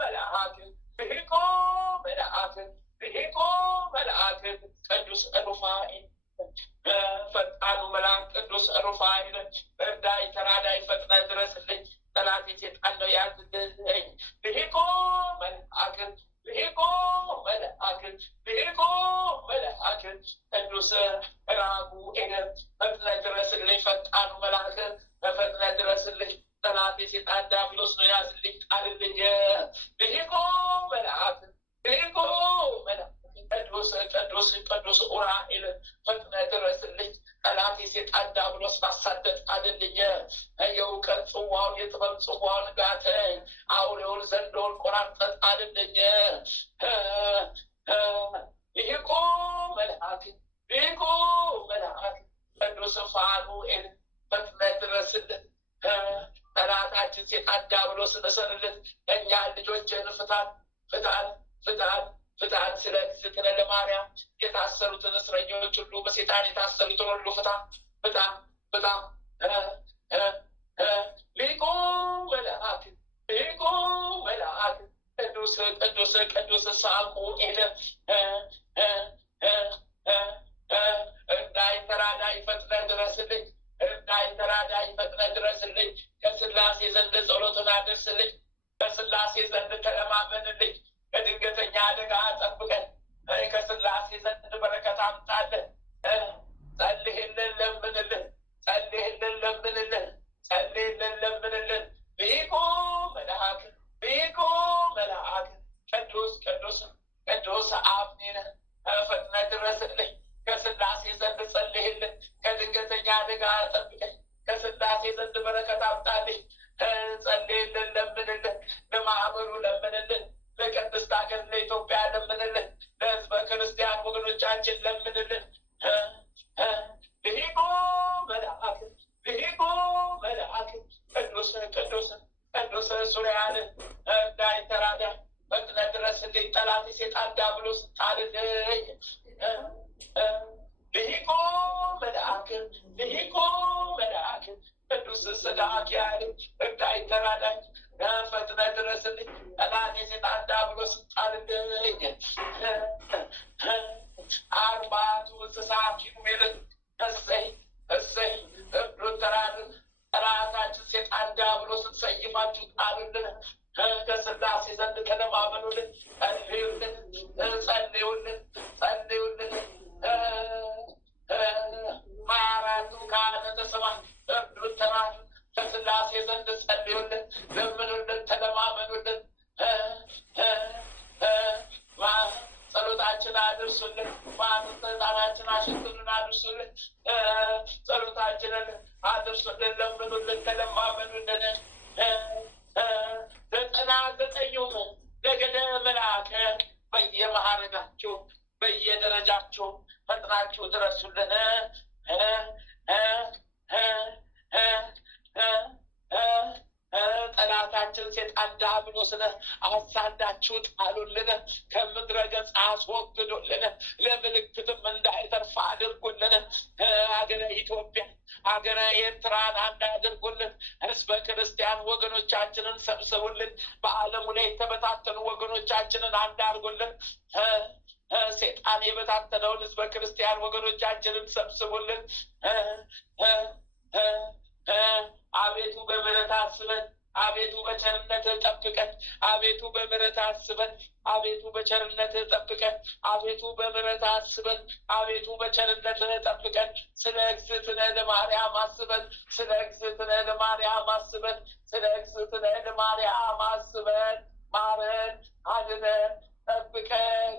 መልአክ ልሂቁ መልአክ ልሂቁ መልአክ ቅዱስ ሩፋኤል ፈጣኑ መልአክ ቅዱስ ሩፋኤል እርዳይ ተራዳይ ፈጥነህ ድረስልኝ ጠላቴ ሰይጣን ነው ያዝልኝ ልሂቁ መልአክ ልሂቁ መልአክ ልሂቁ መልአክ ቅዱስ ራጉኤል ፈጥነህ ድረስልኝ ፈጣኑ መልአክ ፈጥነህ ድረስልኝ ጠላቴ ሰይጣን ዲያብሎስ ነው ያዝልኝ ጣልልኝ ልሂቁ መልአክ ልሂቁ መልአክ ቅዱስ ቅዱስ ቅዱስ ኡራኤል ፈጥነህ ድረስልኝ ጠላቴ ሰይጣን ዲያብሎስ ማሳደድ ጣልልኝ የእውቀት ጽዋውን የጥበብ ጽዋውን ጋተኝ አውሬውን ዘንዶውን ቆራርጠህ ጣልልኝ ልሂቁ መልአክ ልሂቁ መልአክ ቅዱስ ፋኑኤል ፈጥነህ ድረስልን ጠላታችን ሰይጣን ዲያብሎስን እሰርልን እኛ ልጆችን ፍታን ፍታን ፍታን ፍታን ስለ እግዝእትነ ለማርያም የታሰሩትን እስረኞች ሁሉ በሰይጣን የታሰሩትን ሁሉ ፍታ ፍታ ፍታ ልሂቁ መልአክ ልሂቁ መልአክ ቅዱስ ቅዱስ ቅዱስ ሳሙኤል እርዳይ ተራዳይ ፈጥነህ ድረስልኝ እርዳይ ተራዳይ ፈጥነህ ድረስልኝ ከስላሴ ዘንድ ጸሎቱን አድርስልኝ ከስላሴ ዘንድ ተለማመንልኝ ከድንገተኛ አደጋ ጠብቀን ከስላሴ ዘንድ በረከት አምጣልን ጸልይልን ለምንልን ጸልይልን ለምንልን ጸልይልን ለምንልን ልሂቁ መልአክ ልሂቁ መልአክ ቅዱስ ቅዱስ ቅዱስ አብኔነ ፈጥነህ ድረስልኝ ከስላሴ ዘንድ ጸልይልን ከድንገተኛ አደጋ ጠብቀኝ ከስላሴ ዘንድ በረከት አምጣልኝ ጸልይልን ለምንልን ለማህበሩ ለምንልን ለቅድስት ሀገር ለኢትዮጵያ ለምንልን ለሕዝበ ክርስቲያን ወገኖቻችን ለምንልን ልሂቁ መልአክ ልሂቁ መልአክ ቅዱስ ቅዱስ ቅዱስ ሱሪያን እርዳይ ተራዳይ ፈጥነህ ድረስልኝ ጠላቴ ሰይጣን ዲያብሎስ ጣልልኝ ልሂቁ መልአክ ልሂቁ መልአክ ቅዱስ ሰዳክያል እርዳይ ተራዳይ ፈጥነህ ድረስልኝ ጠላቴ ሰይጣን ዲያብሎስ ጣልልኝ አርባዕቱ እንስሳ ኪሩቤልን እሰይ እሰይ እርዱን ተራድን ጠላታችን ሰይጣን ዲያብሎስን ሰይፋችሁ ጣሉልን ከስላሴ ዘንድ ተለማመኑልን ጸልዩልን ጸልዩልን ጸልዩልን ማራቱ ካህናተ ሰማይ እርዱን ተራድን ከስላሴ ዘንድ ጸልዩልን ለምኑልን ተለማመኑልን ጸሎታችን አድርሱልን ማንጠጣናችን አሽትኑን አድርሱልን ጸሎታችንን አድርሱልን ለምኑልን ተለማመኑልን 99ኙም ነገደ መልአክ በየማዕረጋችሁ በየደረጃችሁ ፈጥናችሁ ድረሱልን ዲያብሎስ አሳዳችሁ ጣሉልን፣ ከምድረ ገጽ አስወግዱልን፣ ለምልክትም እንዳይተርፍ አድርጉልን። ሀገረ ኢትዮጵያ ሀገረ ኤርትራን አንድ አድርጉልን። ህዝበ ክርስቲያን ወገኖቻችንን ሰብስቡልን። በዓለሙ ላይ የተበታተኑ ወገኖቻችንን አንድ አድርጉልን። ሴጣን የበታተነውን ህዝበ ክርስቲያን ወገኖቻችንን ሰብስቡልን። አቤቱ በምሕረት አስበን፣ አቤቱ በቸርነት ጠብቀን፣ አቤቱ በምሕረት አስበን፣ አቤቱ በቸርነት ጠብቀን፣ አቤቱ በምሕረት አስበን፣ አቤቱ በቸርነት ጠብቀን። ስለ እግዝእትነ ለማርያም አስበን፣ ስለ እግዝእትነ ለማርያም አስበን፣ ስለ እግዝእትነ ለማርያም አስበን። ማረን፣ አድነን፣ ጠብቀን።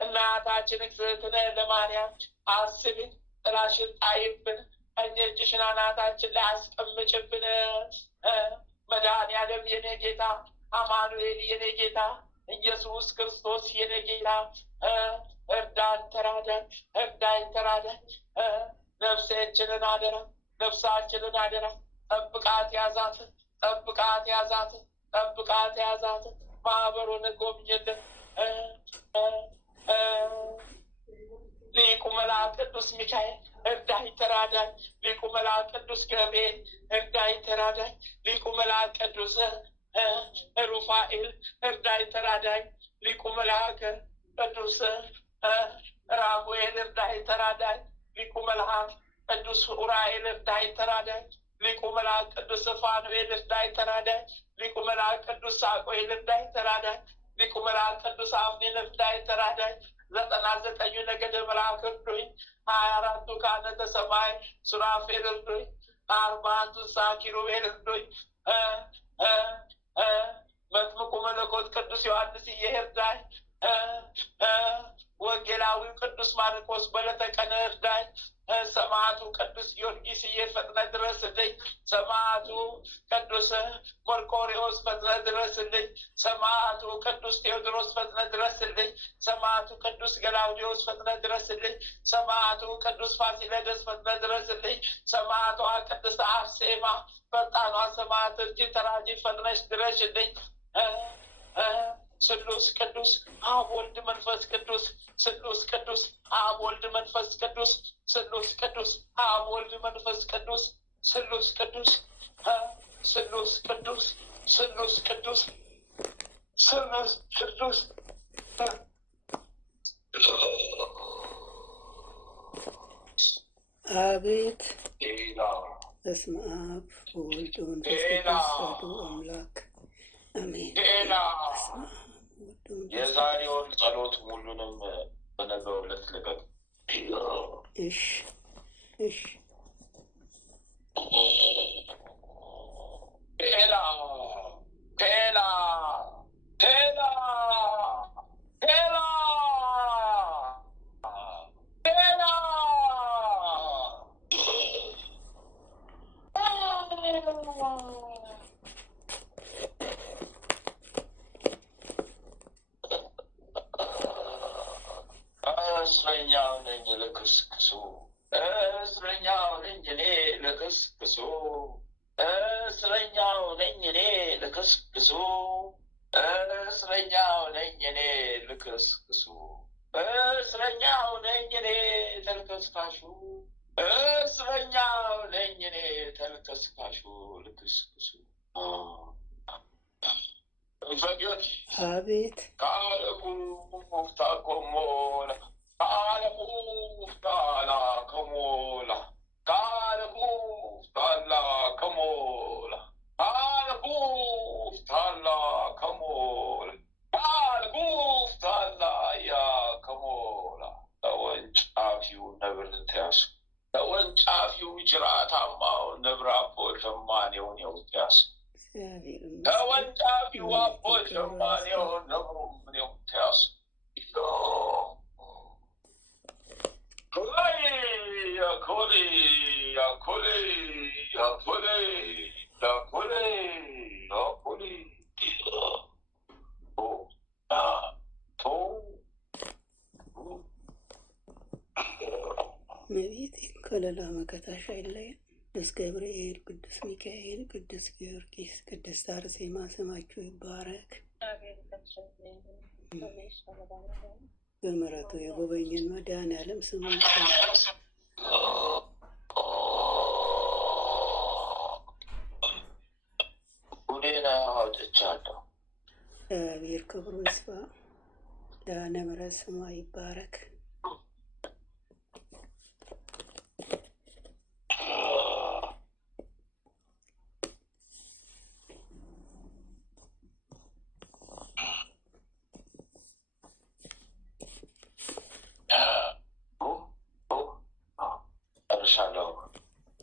እናታችን እግዝእትነ ለማርያም አስቢን፣ ጥላሽን ጣይብን፣ ቀኝ እጅሽን አናታችን ላይ አስቀምጭብን። መድኃኒዓለም የኔ ጌታ፣ አማኑኤል የኔ ጌታ፣ ኢየሱስ ክርስቶስ የኔ ጌታ እርዳን፣ ተራዳን፣ እርዳኝ፣ ተራዳን። ነፍሳችንን አደራ፣ ነፍሳችንን አደራ። ጠብቃት፣ ያዛት፣ ጠብቃት፣ ያዛት፣ ጠብቃት፣ ያዛት። ማህበሩን ጎብኝልን። ሊቁ መልአክ ቅዱስ ሚካኤል እርዳኝ፣ ተራዳኝ። ሊቁ መልአክ ቅዱስ ገብርኤል እርዳኝ፣ ተራዳኝ። ሊቁ መልአክ ቅዱስ ሩፋኤል እርዳኝ፣ ተራዳኝ። ሊቁ መልአክ ቅዱስ ራጉኤል እርዳኝ፣ ተራዳኝ። ሊቁ መልአክ ቅዱስ ኡራኤል እርዳኝ፣ ተራዳኝ። ሊቁ መልአክ ቅዱስ ፋኑኤል እርዳኝ፣ ተራዳኝ። ሊቁ መልአክ ቅዱስ ሳቆኤል እርዳኝ፣ ተራዳኝ። ሊቁ መልአክ ቅዱስ አፍኒን እርዳኝ፣ ተራዳኝ። 99 ነገደ መላእክት እርዱኝ። 24 ካህናተ ሰማይ ሱራፌል እርዱኝ። 40 እንስሳ ኪሩቤል እርዱኝ። መጥምቁ መለኮት ቅዱስ ዮሐንስ እርዳኝ። ወንጌላዊው ቅዱስ ማርቆስ በዕለተ ቀን እርዳኝ። ሰማዕቱ ቅዱስ ጊዮርጊስ ፈጥነህ ድረስልኝ። ሰማዕቱ ቅዱስ መርቆሬዎስ ፈጥነህ ድረስልኝ። ሰማዕቱ ቅዱስ ቴዎድሮስ ፈጥነህ ድረስልኝ። ሰማዕቱ ቅዱስ ገላውዴዎስ ፈጥነህ ድረስልኝ። ሰማዕቱ ቅዱስ ፋሲለደስ ፈጥነህ ድረስልኝ። ሰማዕቷ ቅድስት አርሴማ ፈጣኗ ሰማዕት እጅ ተራጂ ፈጥነሽ ድረሽልኝ። ስሉስ ቅዱስ አብ ወልድ መንፈስ ቅዱስ፣ ስሉስ ቅዱስ አብ ወልድ መንፈስ ቅዱስ፣ ስሉስ ቅዱስ አብ ወልድ መንፈስ ቅዱስ፣ ስሉስ ቅዱስ፣ ስሉስ ቅዱስ፣ ስሉስ ቅዱስ፣ ስሉስ ቅዱስ። አቤት በስመ አብ ወወልድ ወመንፈስ ቅዱስ አሐዱ አምላክ አሜን። የዛሬውን ጸሎት ሙሉንም በነገው ዕለት ልቀቅ። እሺ እሺ። ቴላ ቴላ ቴላ ቴላ ቴላ እስረኛው ነኝ ለክስክሱ፣ እስረኛው ነኝ እኔ ለክስክሱ፣ እስረኛው ነኝ እኔ ለክስክሱ፣ እስረኛው ነኝ እኔ ለክስክሱ፣ እስረኛው ነኝ እኔ ተልከስካሹ፣ እስረኛው ነኝ እኔ ተልከስካሹ ልክስክሱ። ፈጊዮት አቤት ካለቁ ሙፍታ ኮሞላ ካለቁ ሙፍታላ ከሞላ ካለቁ ሙፍታላ ከሞላ ካለቁ ሙፍታላ ከሞላ ካለቁ ሙፍታላ ያ ከሞላ። ተወንጫፊው ነብር ተያዙ፣ ተወንጫፊው ጅራታማው ነብር አቦ ሸማኔውን የውትያሱ፣ ተወንጫፊው አቦ ሸማኔውን ነብሩ ምን የውትያሱ። ያኮሌ ያኮሌ ያኮሌ ያኮሌ ያኮሌ መቤቴ ከለላ መከታሽ አይለየን። ቅዱስ ገብርኤል፣ ቅዱስ ሚካኤል፣ ቅዱስ ጊዮርጊስ፣ ቅድስት አርሴማ ስማችሁ ይባረክ። በምሕረቱ የጎበኘን መድኃኔዓለም ስሙ ይባረክ። እግዚአብሔር ክብሩ ይስፋ። ኪዳነ ምሕረት ስሟ ይባረክ።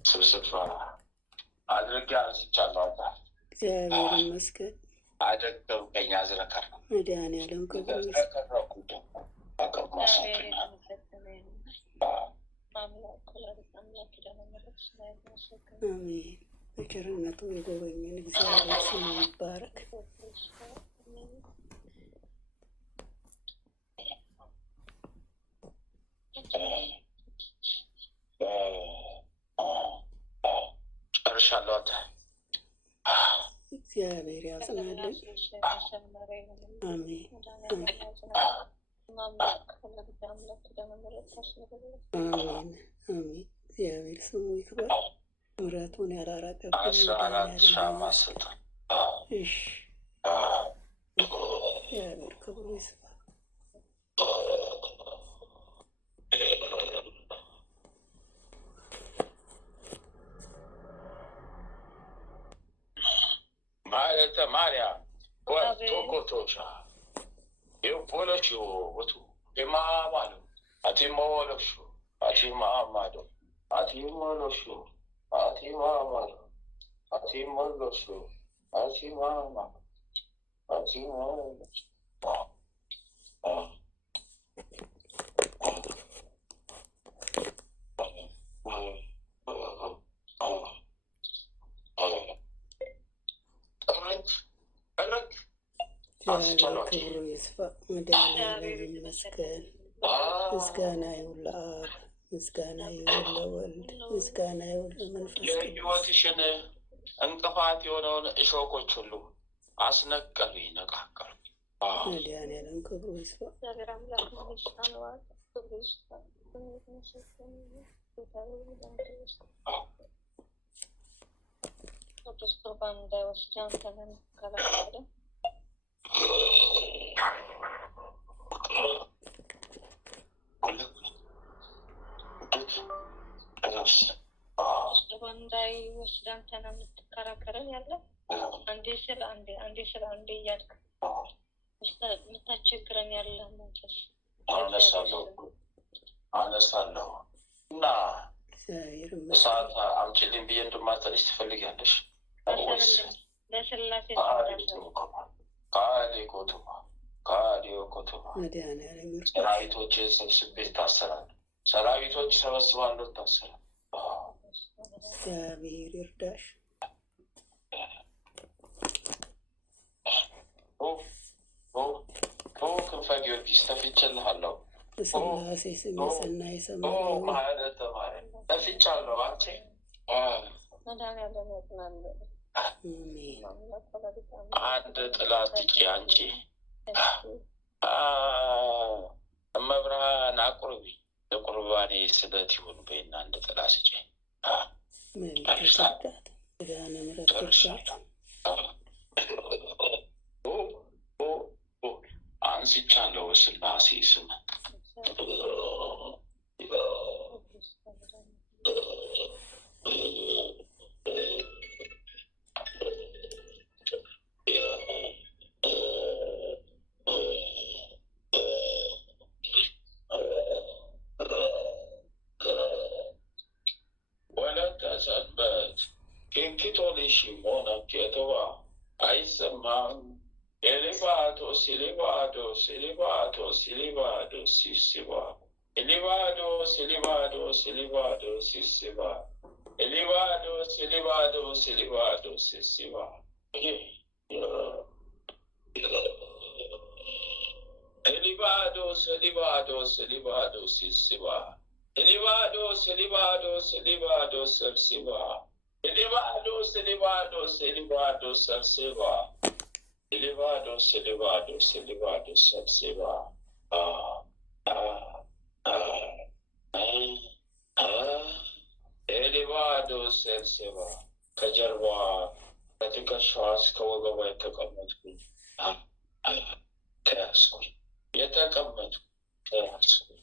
ስብስብ አድርጌ አንስቻለሁ። እግዚአብሔር ይመስገን። አደገው ቀኛ ዝረከር መድኃኔዓለም ክብሩ አሜን። በቸርነቱ የጎበኘን እግዚአብሔር ስሙ ይባረክ። ጨርሻለሁ። እግዚአብሔር ያጽናልን። አሜን አሜን አሜን። እግዚአብሔር ስሙ ይክበር። ምሕረቱን ያላራቀብን እግዚአብሔር ክብሩ ይስፋ። ማለተ ማርያም ወቶኮቶሻ የፖለሽ ወቱ የማማሉ አቲሞሎሹ አቲማማዶ አቲሞሎሹ አቲማማዶ አቲሞሎሹ አቲማማ አቲሞሎሹ እግዚአብሔር ክብሩ ይስፋ። መድኃኔዓለም ይመስገን። ምስጋና ይሁን ለአብ፣ ምስጋና ይሁን ለወልድ፣ ምስጋና ይሁን ለመንፈስ ቅዱስ። የሕይወትሽን እንቅፋት የሆነውን እሾኮች ሁሉ አስነቀሉ፣ ይነቃቀሉ። መድኃኔዓለም ክብሩ ይስፋ። ቅዱስ ቁርባን እንዳይወስድ አንተን እንከላከል። ቁርባን እንዳይወስድ አንተን የምትከራከረን ያለ አንዴ ስለ አንዴ እያልክ የምታስቸግረን ያለ መንፈስ አነሳለሁ እና እሳት አምጪልኝ ብዬ እንድማጠልሽ ትፈልጊያለሽ? ለስላሴ ሰራዊቶችን ሰብስቤ ታሰራል። ሰራዊቶች ሰበስባለሁ፣ ታሰራል። እግዚአብሔር ይርዳሽ። ክንፈ ጊዮርጊስ ተፍቼልሃለሁ። በስላሴ ስም የሰናይ ሰማይ ተፍቻለሁ። አንቺ አንድ ጥላት ጥቂ አንቺ እመብርሃን አቁርቢ ለቁርባኔ ስለት ይሁን በይና አንድ ጥላ ስጪ። አንስቻለሁ በስላሴ ስም። ወለተ ሰንበት ኬንኪቶሊሽ ሆነ ኬቶባ አይሰማም። ኤሊባዶስ ኤሊባዶስ ኤሊባዶስ ኤሊባዶስ ሲሲባ ኤሊባዶስ ኤሊባዶስ ኤሊባዶስ ሲሲባ ኤሊባዶስ ኤሊባዶስ ኤሊባዶስ ሲሲባ ኤሊባዶስ ኤሊባዶስ ኤሊባዶስ ሲሲባ Elivados, Elivados, Elivados, Elsiva. Elivados, Elivados, Elivados, Elsiva. Elivados, Elivados, Elivados, Elsiva. Ah, ah, ah, ah. Elivados, Elsiva. Kajarwa, Katikashwas, Kawagawai, Takamatku. Ah, ah, Tasku. Yatakamatku. Tasku.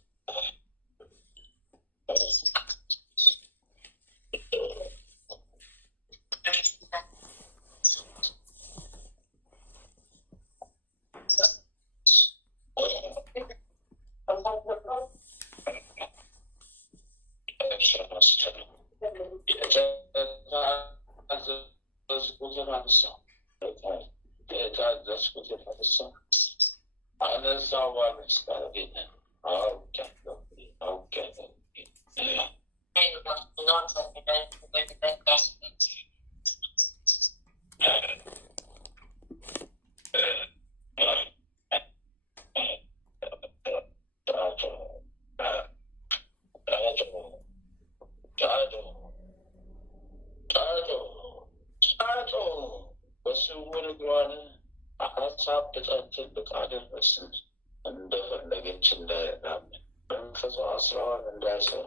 እንደፈለገች እንዳይራም መንፈሷ ስራዋን እንዳይሰሩ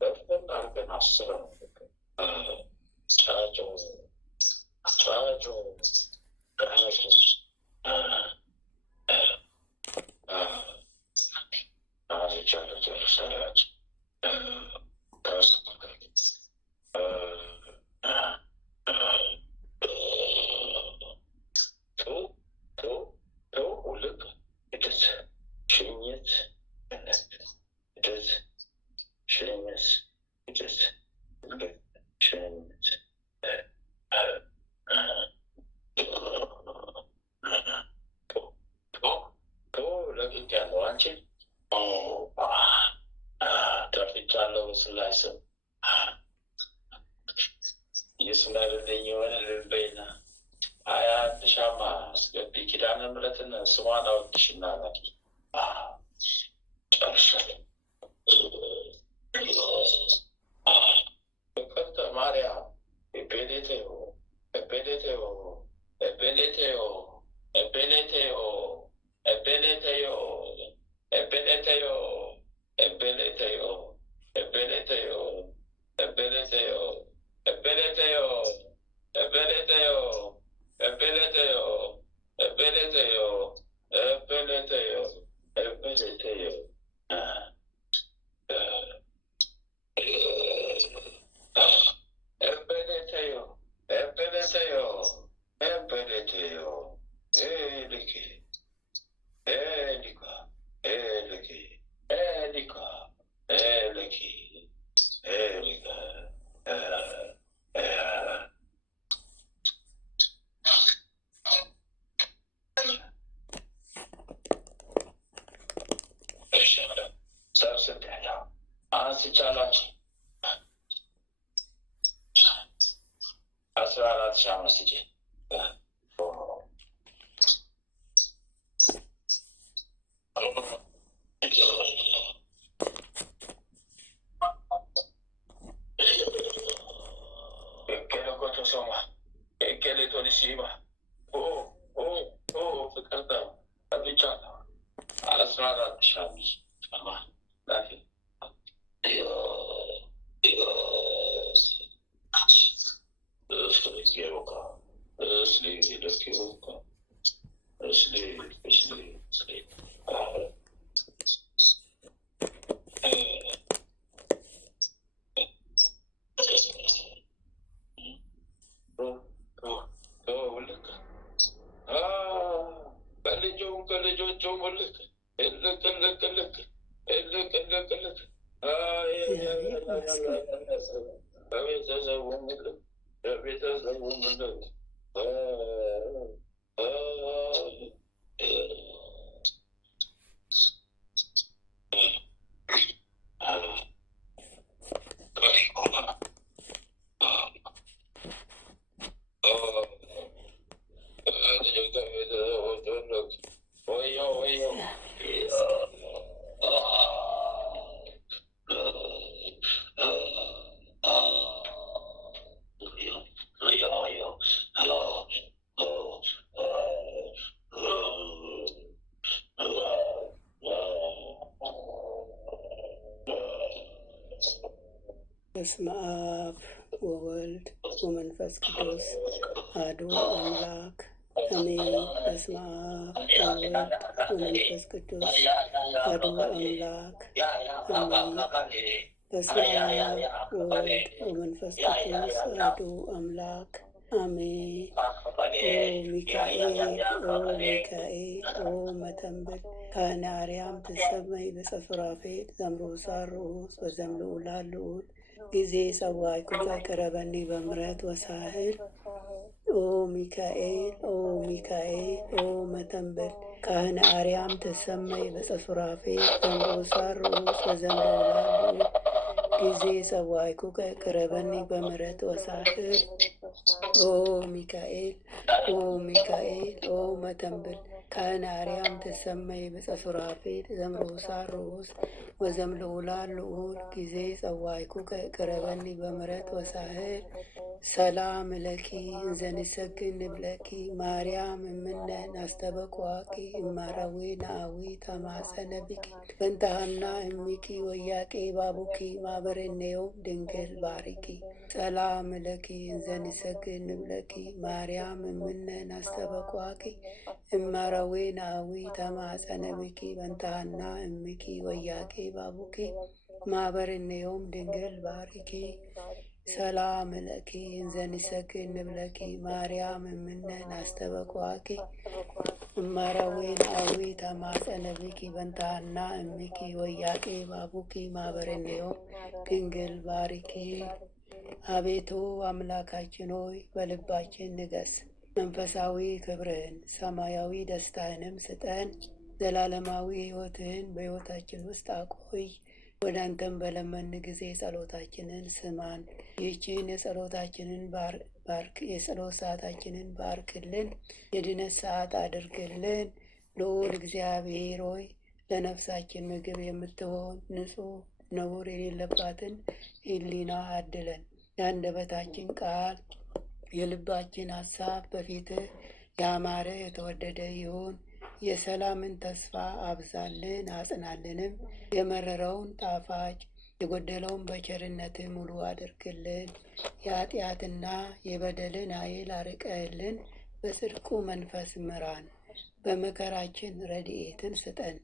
በፍን አርገን አስረ ጫጮ ጫጮ በስመ አብ ወወልድ ወመንፈስ ቅዱስ አሐዱ አምላክ አሜን። በስመ አብ ወወልድ ወመንፈስ ቅዱስ አሐዱ አምላክ አሜን። በስመ አብ ወወልድ ወመንፈስ ቅዱስ አሐዱ አምላክ አሜን። ኦ ሚካኤል ኦ መተንብል ካህነ አርያም ትሰመይ በጸሱራፌል ዘምሮሳር ርዑስ በዘምልዑላ ልዑል ጊዜ ጸዋዕኩ ቀረበኒ በምሕረት ወሳህል ኦ ሚካኤል ኦ መተንብል ካህነ አርያም ትሰመይ በጸሱራፌል ዘምሮሳር ርዑስ በዘምልዑላ ልዑል ጊዜ ጸዋዕኩ ቀረበኒ በምሕረት ወሳህል ኦ ሚካኤል ኦ መተንብል ካህነ አርያም ትሰመይ በጸሱራፌል ዘምሮሳር ርዑስ ወዘምልዑላ ልዑል ጊዜ ጸዋዕኩ ቀረበኒ በምሕረት ወሳህል ሰላም ለኪ እንዘንሰግድ ንብለኪ ማርያም እምነ ናስተበኩዋኪ እማራዊ ናአዊ ተማፀነ ብኪ በንተሃና እሚኪ ወያቄ ባቡኪ ማበረኔዮም ድንግል ባሪኪ ሰላም ለኪ እንዘንሰግድ ንብለኪ ማርያም እምነ ናስተበኩዋኪ እማራዊ ናአዊ ተማፀነ ብኪ በንተሃና እሚኪ ወያቄ ባቡኪ ማበረኔዮም ድንግል ባሪኪ ሰላም ለኪ እንዘንሰግድ ንብለኪ ማርያም እምነ ናስተበኩዋኪ እማራዊ ናአዊ ተማፀነ ብኪ በንተሃና እሚኪ ወያቄ ባቡኪ ማበረኔዮም ድንግል ባሪኪ። አቤቱ አምላካችን ሆይ በልባችን ንገስ፣ መንፈሳዊ ክብርህን ሰማያዊ ደስታህንም ስጠን። ዘላለማዊ ሕይወትህን በሕይወታችን ውስጥ አቆይ። ወደ አንተም በለመን ጊዜ ጸሎታችንን ስማን። ይህችን የጸሎታችንን የጸሎት ሰዓታችንን ባርክልን፣ የድነት ሰዓት አድርግልን። ልዑል እግዚአብሔር ሆይ ለነፍሳችን ምግብ የምትሆን ንጹሕ ነውር የሌለባትን ሕሊና አድለን። የአንደበታችን ቃል የልባችን ሐሳብ በፊትህ ያማረ የተወደደ ይሁን። የሰላምን ተስፋ አብዛልን አጽናልንም። የመረረውን ጣፋጭ የጎደለውን በቸርነትህ ሙሉ አድርግልን። የኃጢአትና የበደልን ኃይል አርቀህልን በጽድቁ መንፈስ ምራን። በመከራችን ረድኤትን ስጠን።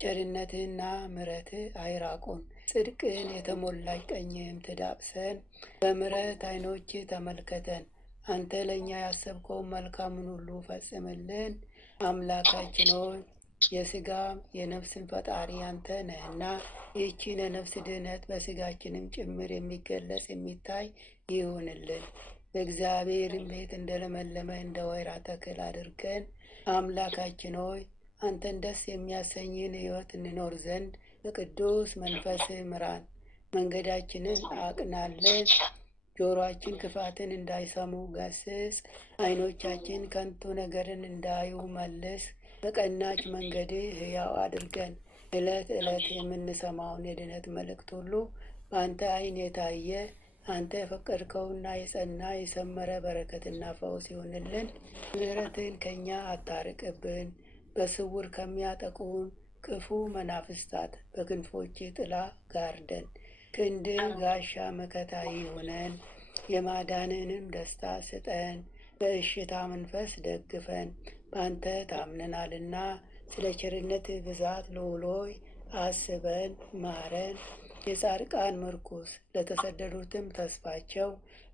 ቸርነትህና ምሕረትህ አይራቁን። ጽድቅን የተሞላች ቀኝህም ትዳብሰን። በምሕረት ዓይኖችህ ተመልከተን። አንተ ለእኛ ያሰብከውን መልካምን ሁሉ ፈጽምልን። አምላካችን ሆይ የሥጋም የነፍስን ፈጣሪ አንተ ነህና ይህችን የነፍስ ድህነት በሥጋችንም ጭምር የሚገለጽ የሚታይ ይሁንልን። በእግዚአብሔርም ቤት እንደለመለመ እንደ ወይራ ተክል አድርገን። አምላካችን ሆይ አንተን ደስ የሚያሰኝን ሕይወት እንኖር ዘንድ በቅዱስ መንፈስህ ምራን። መንገዳችንን አቅናለን። ጆሮአችን ክፋትን እንዳይሰሙ ገስጽ። ዓይኖቻችን ከንቱ ነገርን እንዳዩ መልስ። በቀናች መንገድህ ሕያው አድርገን። ዕለት ዕለት የምንሰማውን የድነት መልእክት ሁሉ በአንተ ዓይን የታየ አንተ የፈቀድከውና የጸና የሰመረ በረከትና ፈውስ ይሆንልን። ምሕረትህን ከእኛ አታርቅብን። በስውር ከሚያጠቁን ክፉ መናፍስታት በክንፎች ጥላ ጋርደን። ክንድህ ጋሻ መከታ ይሁነን። የማዳንንም ደስታ ስጠን። በእሽታ መንፈስ ደግፈን። በአንተ ታምነናልና ስለ ቸርነትህ ብዛት ልዑል ሆይ አስበን ማረን። የጻድቃን ምርኩስ ለተሰደዱትም ተስፋቸው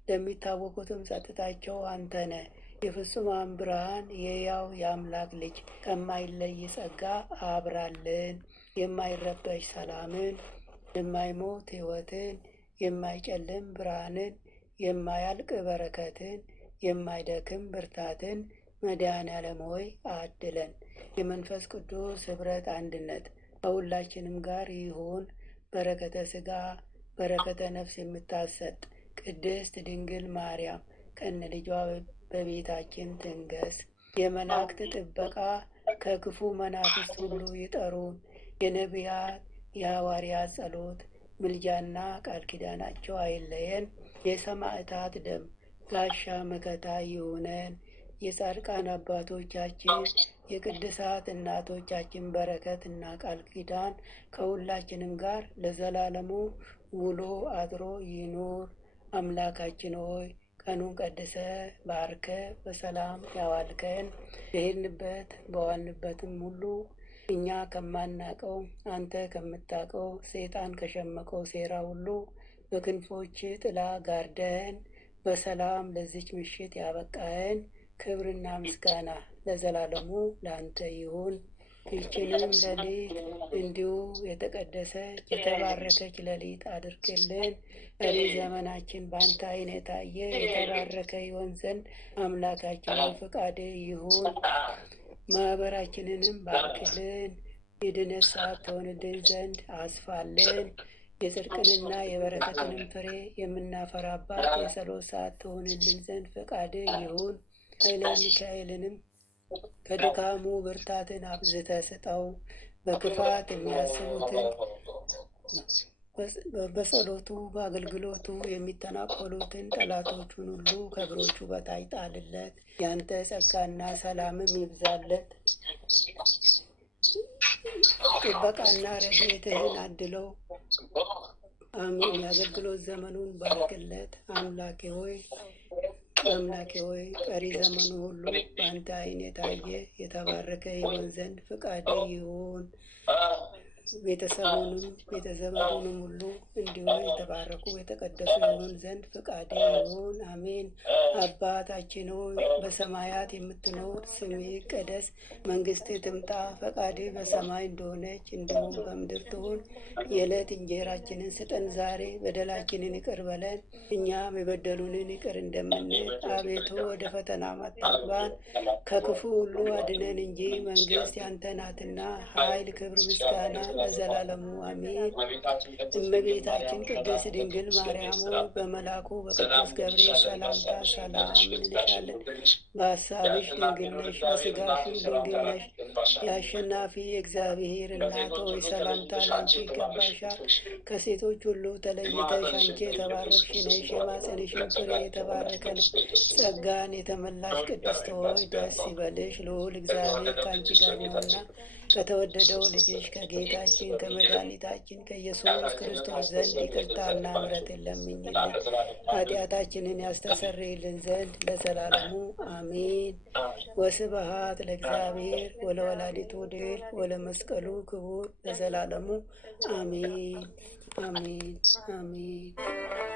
ለሚታወቁትም ጸጥታቸው አንተ ነህ። የፍጹማን ብርሃን የሕያው የአምላክ ልጅ ከማይለይ ጸጋ አብራልን። የማይረበሽ ሰላምን፣ የማይሞት ሕይወትን፣ የማይጨልም ብርሃንን፣ የማያልቅ በረከትን፣ የማይደክም ብርታትን መድኃኔዓለም ሆይ አድለን። የመንፈስ ቅዱስ ኅብረት አንድነት ከሁላችንም ጋር ይሁን። በረከተ ሥጋ በረከተ ነፍስ የምታሰጥ ቅድስት ድንግል ማርያም ከነ ልጇ በቤታችን ትንገስ። የመላእክት ጥበቃ ከክፉ መናፍስት ሁሉ ይጠሩን። የነቢያት የሐዋርያት ጸሎት ምልጃና ቃል ኪዳናቸው አይለየን። የሰማዕታት ደም ጋሻ መከታ ይሁነን። የጻድቃን አባቶቻችን የቅድሳት እናቶቻችን በረከት እና ቃል ኪዳን ከሁላችንም ጋር ለዘላለሙ ውሎ አድሮ ይኑር። አምላካችን ሆይ ቀኑን ቀድሰ ባርከ በሰላም ያዋልከን በሄድንበት በዋልንበትም ሁሉ እኛ ከማናቀው አንተ ከምታቀው ሰይጣን ከሸመቀው ሴራ ሁሉ በክንፎች ጥላ ጋርደን በሰላም ለዚች ምሽት ያበቃህን ክብርና ምስጋና ለዘላለሙ ለአንተ ይሁን። ይህችንም ሌሊት እንዲሁ የተቀደሰች የተባረከች ሌሊት አድርግልን። ቀሪ ዘመናችን በአንተ ዓይን የታየ የተባረከ ይሆን ዘንድ አምላካችን ፈቃድ ይሁን። ማህበራችንንም ባርክልን። የድነት ሰዓት ትሆንልን ዘንድ አስፋልን። የጽድቅንና የበረከትንም ፍሬ የምናፈራባት የጸሎት ሰዓት ትሆንልን ዘንድ ፈቃድ ይሁን። ኃይለ ሚካኤልንም ከድካሙ ብርታትን አብዝተ ስጠው። በክፋት የሚያስቡትን በጸሎቱ በአገልግሎቱ የሚተናቆሉትን ጠላቶቹን ሁሉ ከእግሮቹ በታች ጣልለት። ያንተ ጸጋና ሰላምም ይብዛለት። ጥበቃና ረድኤትህን አድለው። አሜን። የአገልግሎት ዘመኑን ባርክለት። አምላኬ ሆይ ቀሪ ዘመኑ ሁሉ በአንተ ዓይን የታየ የተባረከ ይሆን ዘንድ ፍቃድ ይሁን። ቤተዘመኑንም ሁሉ እንዲሁ የተባረኩ የተቀደሱ ይሆን ዘንድ ፍቃድ ይሁን። አሜን። አባታችን ሆይ በሰማያት የምትኖር ስምህ ይቀደስ፣ መንግስትህ ትምጣ፣ ፈቃድህ በሰማይ እንደሆነች እንዲሁም በምድር ትሁን። የዕለት እንጀራችንን ስጠን ዛሬ፣ በደላችንን ይቅር በለን እኛም የበደሉንን ይቅር እንደምንል፣ አቤቱ ወደ ፈተና አታግባን ከክፉ ሁሉ አድነን እንጂ መንግስት ያንተ ናትና ኃይል፣ ክብር፣ ምስጋና ለዘላለሙ አሜን። እመቤታችን ቅድስት ድንግል ማርያም በመልአኩ በቅዱስ ገብርኤል ሰላምታ ሰላም እንልሻለን። በሀሳብሽ ድንግል ነሽ፣ በስጋሽም ድንግል ነሽ። የአሸናፊ የእግዚአብሔር እናት ሆይ ሰላምታ ላንቺ ይገባሻል። ከሴቶች ሁሉ ተለይተሽ አንቺ የተባረክሽ ነሽ፣ የማኅፀንሽም ፍሬ የተባረከ ነው። ጸጋን የተመላሽ ቅድስት ሆይ ደስ ይበልሽ፣ ልዑል እግዚአብሔር ከአንቺ ጋር ነውና ከተወደደው ልጅሽ ከጌታችን ከመድኃኒታችን ከኢየሱስ ክርስቶስ ዘንድ ይቅርታና ምሕረትን ለምኝልን ኃጢአታችንን ያስተሰርይልን ዘንድ ለዘላለሙ አሜን። ወስብሐት ለእግዚአብሔር ወለወላዲቱ ድንግል ወለመስቀሉ ክቡር ለዘላለሙ አሜን አሜን አሜን።